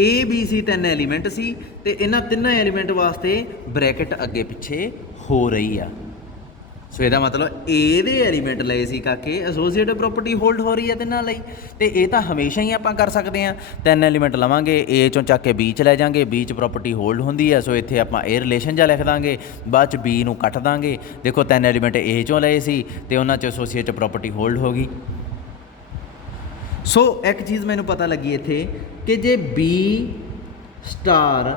A B C ਤਿੰਨ ਐਲੀਮੈਂਟ ਸੀ ਤੇ ਇਹਨਾਂ ਤਿੰਨਾਂ ਐਲੀਮੈਂਟ ਵਾਸਤੇ ਬ੍ਰੈਕਟ ਅੱਗੇ ਪਿੱਛੇ ਹੋ ਰਹੀ ਆ, ਸੋ ਇਹਦਾ ਮਤਲਬ A ਦੇ ਐਲੀਮੈਂਟ ਲਏ ਸੀ ਕਾਕੇ, ਐਸੋਸੀਏਟਿਵ ਪ੍ਰੋਪਰਟੀ ਹੋਲਡ ਹੋ ਰਹੀ ਹੈ ਤਿੰਨਾਂ ਲਈ। ਤੇ ਇਹ ਤਾਂ ਹਮੇਸ਼ਾ ਹੀ ਆਪਾਂ ਕਰ ਸਕਦੇ ਹਾਂ, ਤਿੰਨ ਐਲੀਮੈਂਟ ਲਵਾਂਗੇ, A ਚੋਂ ਚੱਕ ਕੇ B 'ਚ ਲੈ ਜਾਵਾਂਗੇ, B 'ਚ ਪ੍ਰੋਪਰਟੀ ਹੋਲਡ ਹੁੰਦੀ ਹੈ, ਸੋ ਇੱਥੇ ਆਪਾਂ ਇਹ ਰਿਲੇਸ਼ਨ ਜਿਹਾ ਲਿਖ ਦਾਂਗੇ, ਬਾਅਦ 'ਚ B ਨੂੰ ਕੱਟ ਦਾਂਗੇ। ਦੇਖੋ ਤਿੰਨ ਐਲੀਮੈਂਟ A ਚੋਂ ਲਏ ਸੀ ਤੇ ਉਹਨਾਂ 'ਚ ਐਸੋਸੀਏਟਿਵ ਪ੍ਰੋਪਰਟੀ ਹੋਲਡ ਹੋ ਗਈ। ਸੋ ਇੱਕ ਚੀਜ਼ ਮੈਨੂੰ ਪਤਾ ਲੱਗੀ ਇੱਥੇ ਕਿ ਜੇ B ਸਟਾਰ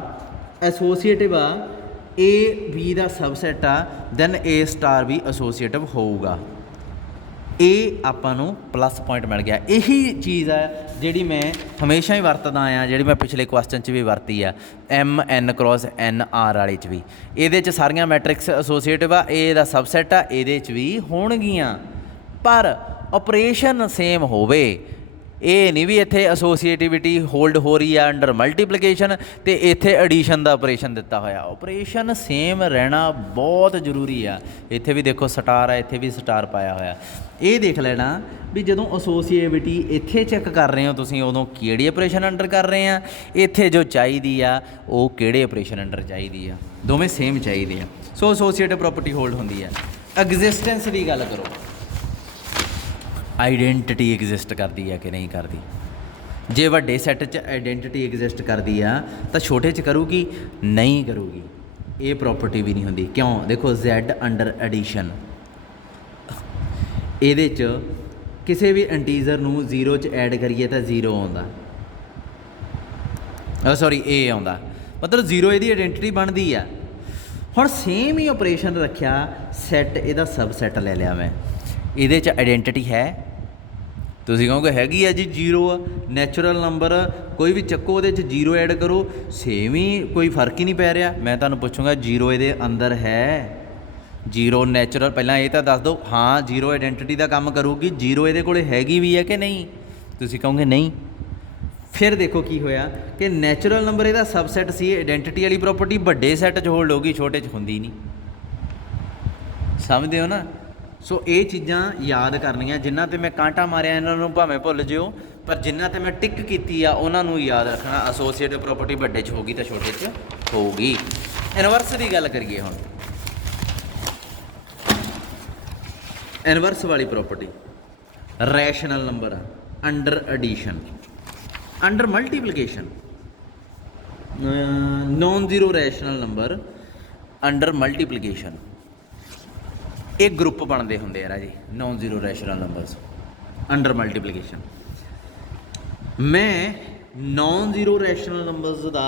ਐਸੋਸੀਏਟਿਵ ਆ, A B ਦਾ ਸਬਸੈਟ ਆ, ਦੈਨ A ਸਟਾਰ ਵੀ ਐਸੋਸੀਏਟਿਵ ਹੋਊਗਾ। ਇਹ ਆਪਾਂ ਨੂੰ ਪਲੱਸ ਪੁਆਇੰਟ ਮਿਲ ਗਿਆ। ਇਹੀ ਚੀਜ਼ ਹੈ ਜਿਹੜੀ ਮੈਂ ਹਮੇਸ਼ਾ ਹੀ ਵਰਤਦਾ ਆਇਆ, ਜਿਹੜੀ ਮੈਂ ਪਿਛਲੇ ਕੁਐਸਚਨ 'ਚ ਵੀ ਵਰਤੀ ਆ, MN × NR ਵਾਲੇ 'ਚ ਵੀ। ਇਹਦੇ 'ਚ ਸਾਰੀਆਂ ਮੈਟ੍ਰਿਕਸ ਐਸੋਸੀਏਟਿਵ ਆ, A ਦਾ ਸਬਸੈਟ ਆ, ਇਹਦੇ 'ਚ ਵੀ ਹੋਣਗੀਆਂ, ਪਰ ਆਪਰੇਸ਼ਨ ਸੇਮ ਹੋਵੇ। ਇਹ ਨਹੀਂ ਵੀ ਇੱਥੇ ਐਸੋਸੀਏਟਿਵਿਟੀ ਹੋਲਡ ਹੋ ਰਹੀ ਆ ਅੰਡਰ ਮਲਟੀਪਲੀਕੇਸ਼ਨ ਤੇ ਇੱਥੇ ਐਡੀਸ਼ਨ ਦਾ ਆਪਰੇਸ਼ਨ ਦਿੱਤਾ ਹੋਇਆ। ਆਪਰੇਸ਼ਨ ਸੇਮ ਰਹਿਣਾ ਬਹੁਤ ਜ਼ਰੂਰੀ ਆ। ਇੱਥੇ ਵੀ ਦੇਖੋ ਸਟਾਰ ਆ, ਇੱਥੇ ਵੀ ਸਟਾਰ ਪਾਇਆ ਹੋਇਆ। ਇਹ ਦੇਖ ਲੈਣਾ ਵੀ ਜਦੋਂ ਐਸੋਸੀਏਟਿਵਿਟੀ ਇੱਥੇ ਚੈੱਕ ਕਰ ਰਹੇ ਹੋ ਤੁਸੀਂ, ਉਦੋਂ ਕਿਹੜੀ ਆਪਰੇਸ਼ਨ ਅੰਡਰ ਕਰ ਰਹੇ ਆ, ਇੱਥੇ ਜੋ ਚਾਹੀਦੀ ਆ ਉਹ ਕਿਹੜੇ ਆਪਰੇਸ਼ਨ ਅੰਡਰ ਚਾਹੀਦੀ ਆ, ਦੋਵੇਂ ਸੇਮ ਚਾਹੀਦੇ ਆ। ਸੋ ਐਸੋਸੀਏਟਿਵ ਪ੍ਰੋਪਰਟੀ ਹੋਲਡ ਹੁੰਦੀ ਆ। ਐਗਜ਼ਿਸਟੈਂਸ ਦੀ ਗੱਲ ਕਰੋ, ਆਈਡੈਂਟਿਟੀ ਐਗਜ਼ਿਸਟ ਕਰਦੀ ਹੈ ਕਿ ਨਹੀਂ ਕਰਦੀ। ਜੇ ਵੱਡੇ ਸੈੱਟ 'ਚ ਆਈਡੈਂਟਿਟੀ ਐਗਜ਼ਿਸਟ ਕਰਦੀ ਆ ਤਾਂ ਛੋਟੇ 'ਚ ਕਰੂਗੀ, ਨਹੀਂ ਕਰੂਗੀ। ਇਹ ਪ੍ਰੋਪਰਟੀ ਵੀ ਨਹੀਂ ਹੁੰਦੀ। ਕਿਉਂ? ਦੇਖੋ Z ਅੰਡਰ ਐਡੀਸ਼ਨ, ਇਹਦੇ 'ਚ ਕਿਸੇ ਵੀ ਇੰਟੀਜ਼ਰ ਨੂੰ 0 'ਚ ਐਡ ਕਰੀਏ ਤਾਂ 0 ਆਉਂਦਾ, ਸੌਰੀ A ਆਉਂਦਾ, ਮਤਲਬ 0 ਇਹਦੀ ਆਈਡੈਂਟਿਟੀ ਬਣਦੀ ਆ। ਹੁਣ ਸੇਮ ਹੀ ਆਪਰੇਸ਼ਨ ਰੱਖਿਆ, ਸੈੱਟ ਇਹਦਾ ਸਬਸੈਟ ਲੈ ਲਿਆ ਮੈਂ, ਇਹਦੇ 'ਚ ਆਈਡੈਂਟਿਟੀ ਹੈ? ਤੁਸੀਂ ਕਹੋਗੇ ਹੈਗੀ ਆ ਜੀ, 0 ਆ, ਨੈਚੁਰਲ ਨੰਬਰ ਕੋਈ ਵੀ ਚੱਕੋ ਉਹਦੇ 'ਚ 0 ਐਡ ਕਰੋ, ਸੇਮ ਹੀ, ਕੋਈ ਫਰਕ ਹੀ ਨਹੀਂ ਪੈ ਰਿਹਾ। ਮੈਂ ਤੁਹਾਨੂੰ ਪੁੱਛੂੰਗਾ 0 ਇਹਦੇ ਅੰਦਰ ਹੈ? 0 ਨੈਚੁਰਲ, ਪਹਿਲਾਂ ਇਹ ਤਾਂ ਦੱਸ ਦਿਓ। ਹਾਂ 0 ਆਈਡੈਂਟਿਟੀ ਦਾ ਕੰਮ ਕਰੂਗੀ, 0 ਇਹਦੇ ਕੋਲ ਹੈਗੀ ਵੀ ਹੈ ਕਿ ਨਹੀਂ? ਤੁਸੀਂ ਕਹੋਗੇ ਨਹੀਂ। ਫਿਰ ਦੇਖੋ ਕੀ ਹੋਇਆ ਕਿ ਨੈਚੁਰਲ ਨੰਬਰ ਇਹਦਾ ਸਬਸੈਟ ਸੀ, ਆਈਡੈਂਟਿਟੀ ਵਾਲੀ ਪ੍ਰੋਪਰਟੀ ਵੱਡੇ ਸੈੱਟ 'ਚ ਹੋਲਡ ਹੋਊਗੀ, ਛੋਟੇ 'ਚ ਹੁੰਦੀ ਨਹੀਂ। ਸਮਝਦੇ ਹੋ ਨਾ? ਸੋ ਇਹ ਚੀਜ਼ਾਂ ਯਾਦ ਕਰਨੀਆਂ। ਜਿਨ੍ਹਾਂ 'ਤੇ ਮੈਂ ਕਾਂਟਾ ਮਾਰਿਆ ਇਹਨਾਂ ਨੂੰ ਭਾਵੇਂ ਭੁੱਲ ਜਿਓ, ਪਰ ਜਿਨ੍ਹਾਂ 'ਤੇ ਮੈਂ ਟਿਕ ਕੀਤੀ ਆ ਉਹਨਾਂ ਨੂੰ ਯਾਦ ਰੱਖਣਾ। ਐਸੋਸੀਏਟਿਵ ਪ੍ਰੋਪਰਟੀ ਵੱਡੇ 'ਚ ਹੋਊਗੀ ਤਾਂ ਛੋਟੇ 'ਚ ਹੋਊਗੀ। ਇਨਵਰਸ ਦੀ ਗੱਲ ਕਰੀਏ ਹੁਣ। ਇਨਵਰਸ ਵਾਲੀ property rational number under addition, under multiplication, non zero rational number under multiplication, ਇਹ ਗਰੁੱਪ ਬਣਦੇ ਹੁੰਦੇ ਆ ਰਾਜੇ, non zero rational numbers under multiplication. ਮੈਂ ਨੋਨ ਜ਼ੀਰੋ ਰੈਸ਼ਨਲ ਨੰਬਰਸ ਦਾ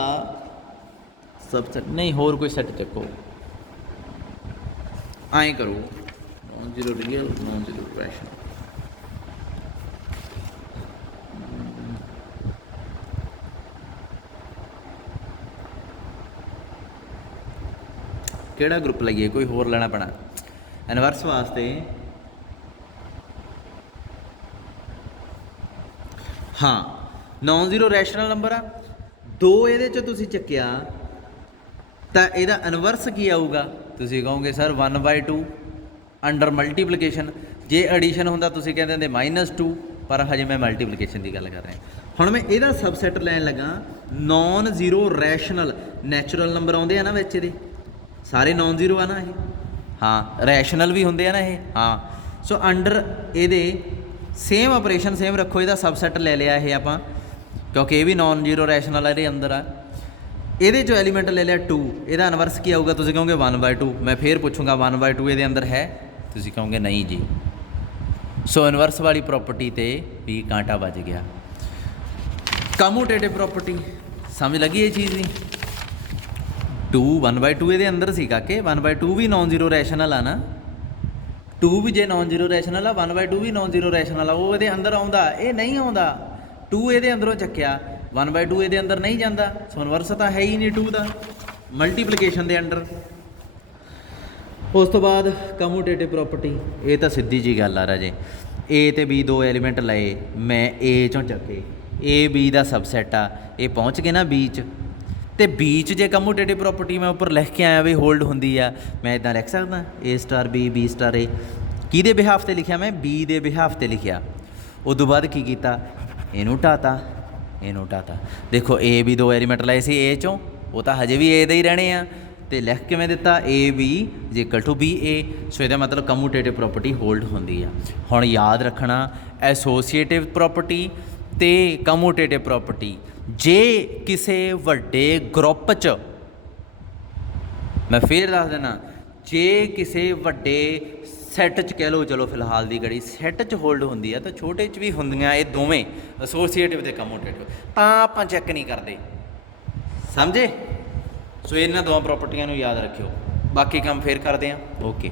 ਸਬਸੈਟ ਨਹੀਂ, ਹੋਰ ਕੋਈ ਸੈੱਟ ਚੱਕੋ, ਐਂ ਕਰੋ, non zero real, non zero rational. ਕਿਹੜਾ ਗਰੁੱਪ ਲਈਏ? ਕੋਈ ਹੋਰ ਲੈਣਾ ਪੈਣਾ ਇਨਵਰਸ ਵਾਸਤੇ। ਹਾਂ ਨੋਨ ਜ਼ੀਰੋ ਰੈਸ਼ਨਲ ਨੰਬਰ ਆ, 2 ਇਹਦੇ 'ਚ ਤੁਸੀਂ ਚੱਕਿਆ ਤਾਂ ਇਹਦਾ ਇਨਵਰਸ ਕੀ ਆਊਗਾ? ਤੁਸੀਂ ਕਹੋਗੇ ਸਰ 1/2 ਅੰਡਰ ਮਲਟੀਪਲੀਕੇਸ਼ਨ। ਜੇ ਐਡੀਸ਼ਨ ਹੁੰਦਾ ਤੁਸੀਂ ਕਹਿੰਦੇ ਹੁੰਦੇ -2, ਪਰ ਹਜੇ ਮੈਂ ਮਲਟੀਪਲੀਕੇਸ਼ਨ ਦੀ ਗੱਲ ਕਰ ਰਿਹਾ। ਹੁਣ ਮੈਂ ਇਹਦਾ ਸਬਸੈਟ ਲੈਣ ਲੱਗਾ, non zero rational. Natural number ਆਉਂਦੇ ਆ ਨਾ ਵਿੱਚ, ਇਹਦੇ ਸਾਰੇ ਨੋਨ ਜ਼ੀਰੋ ਆ ਨਾ ਇਹ, ਹਾਂ ਰੈਸ਼ਨਲ ਵੀ ਹੁੰਦੇ ਆ ਨਾ ਇਹ, ਹਾਂ। ਸੋ ਅੰਡਰ ਇਹਦੇ ਸੇਮ ਆਪਰੇਸ਼ਨ ਸੇਮ ਰੱਖੋ, ਇਹਦਾ ਸਬਸੈਟ ਲੈ ਲਿਆ ਇਹ ਆਪਾਂ, ਕਿਉਂਕਿ ਇਹ ਵੀ ਨੋਨ ਜ਼ੀਰੋ ਰੈਸ਼ਨਲ ਇਹਦੇ ਅੰਦਰ ਆ। ਇਹਦੇ 'ਚੋਂ ਐਲੀਮੈਂਟ ਲੈ ਲਿਆ 2, ਇਹਦਾ ਇਨਵਰਸ ਕੀ ਆਊਗਾ? ਤੁਸੀਂ ਕਹੋਗੇ 1/2। ਮੈਂ ਫੇਰ ਪੁੱਛੂੰਗਾ 1/2 ਇਹਦੇ ਅੰਦਰ ਹੈ? ਤੁਸੀਂ ਕਹੋਗੇ ਨਹੀਂ ਜੀ। ਸੋ ਇਨਵਰਸ ਵਾਲੀ ਪ੍ਰੋਪਰਟੀ 'ਤੇ ਵੀ ਕਾਂਟਾ ਵੱਜ ਗਿਆ। ਕਮੂਟੇਟਿਵ ਪ੍ਰੋਪਰਟੀ ਸਮਝ ਲੱਗੀ ਇਹ ਚੀਜ਼ ਨਹੀਂ? 1/2 ਇਹਦੇ ਅੰਦਰ ਸੀ ਕਾਕੇ, 1/2 ਵੀ ਨੋਨ ਜ਼ੀਰੋ ਰੈਸ਼ਨਲ ਆ ਨਾ, 2 ਵੀ ਜੇ ਨੋਨ ਜ਼ੀਰੋ ਰੈਸ਼ਨਲ ਆ, 1/2 ਵੀ ਨੋਨ ਜ਼ੀਰੋ ਰੈਸ਼ਨਲ ਆ, ਉਹ ਇਹਦੇ ਅੰਦਰ ਆਉਂਦਾ, ਇਹ ਨਹੀਂ ਆਉਂਦਾ। 2 ਇਹਦੇ ਅੰਦਰੋਂ ਚੱਕਿਆ, 1/2 ਇਹਦੇ ਅੰਦਰ ਨਹੀਂ ਜਾਂਦਾ, ਸੋ ਇਨਵਰਸ ਤਾਂ ਹੈ ਹੀ ਨਹੀਂ 2 ਦਾ ਮਲਟੀਪਲੀਕੇਸ਼ਨ ਦੇ ਅੰਡਰ। ਉਸ ਤੋਂ ਬਾਅਦ ਕਮੂਟੇਟਿਵ ਪ੍ਰੋਪਰਟੀ, ਇਹ ਤਾਂ ਸਿੱਧੀ ਜੀ ਗੱਲ ਆ ਰਾਜੇ। ए ते बी दो एलीमेंट लए मैं ए चों चके ए बी का सबसैट आ ये पहुँच गए ना बी च तो बी च जे कम्यूटेटिव प्रॉपर्टी मैं उपर लिख के आया भी होल्ड होंदी आ मैं इदां लिख सकदा ए स्टार बी स्टार ए किहदे बिहाफ ते लिखिया मैं बी दे बिहाफ ते लिखिया उदों बाद की कीता इनू ढाता देखो ए बी दो एलीमेंट लाए सी ए चों वो तो हजे भी ए दे ही रहने आ तो लिख के मैं दिता a b equal to b a so ये मतलब कम्यूटेटिव प्रॉपर्टी होल्ड होंदी आ हुण याद रखना एसोसीएटिव प्रॉपर्टी ते कम्यूटेटिव प्रॉपर्टी जे किसी वड्डे ग्रुप च मैं फिर दस देना जे किसी वड्डे सैट च कह लो चलो फिलहाल की घड़ी सैट च होल्ड होंदी है तो छोटे च भी होंदियां ये दोवें एसोसीएटिव ते कम्यूटेटिव तां आपां चैक नहीं करते समझे सो इन्हां दोवां प्रॉपर्टियां नूं याद रखियो बाकी काम फिर करते हैं ओके।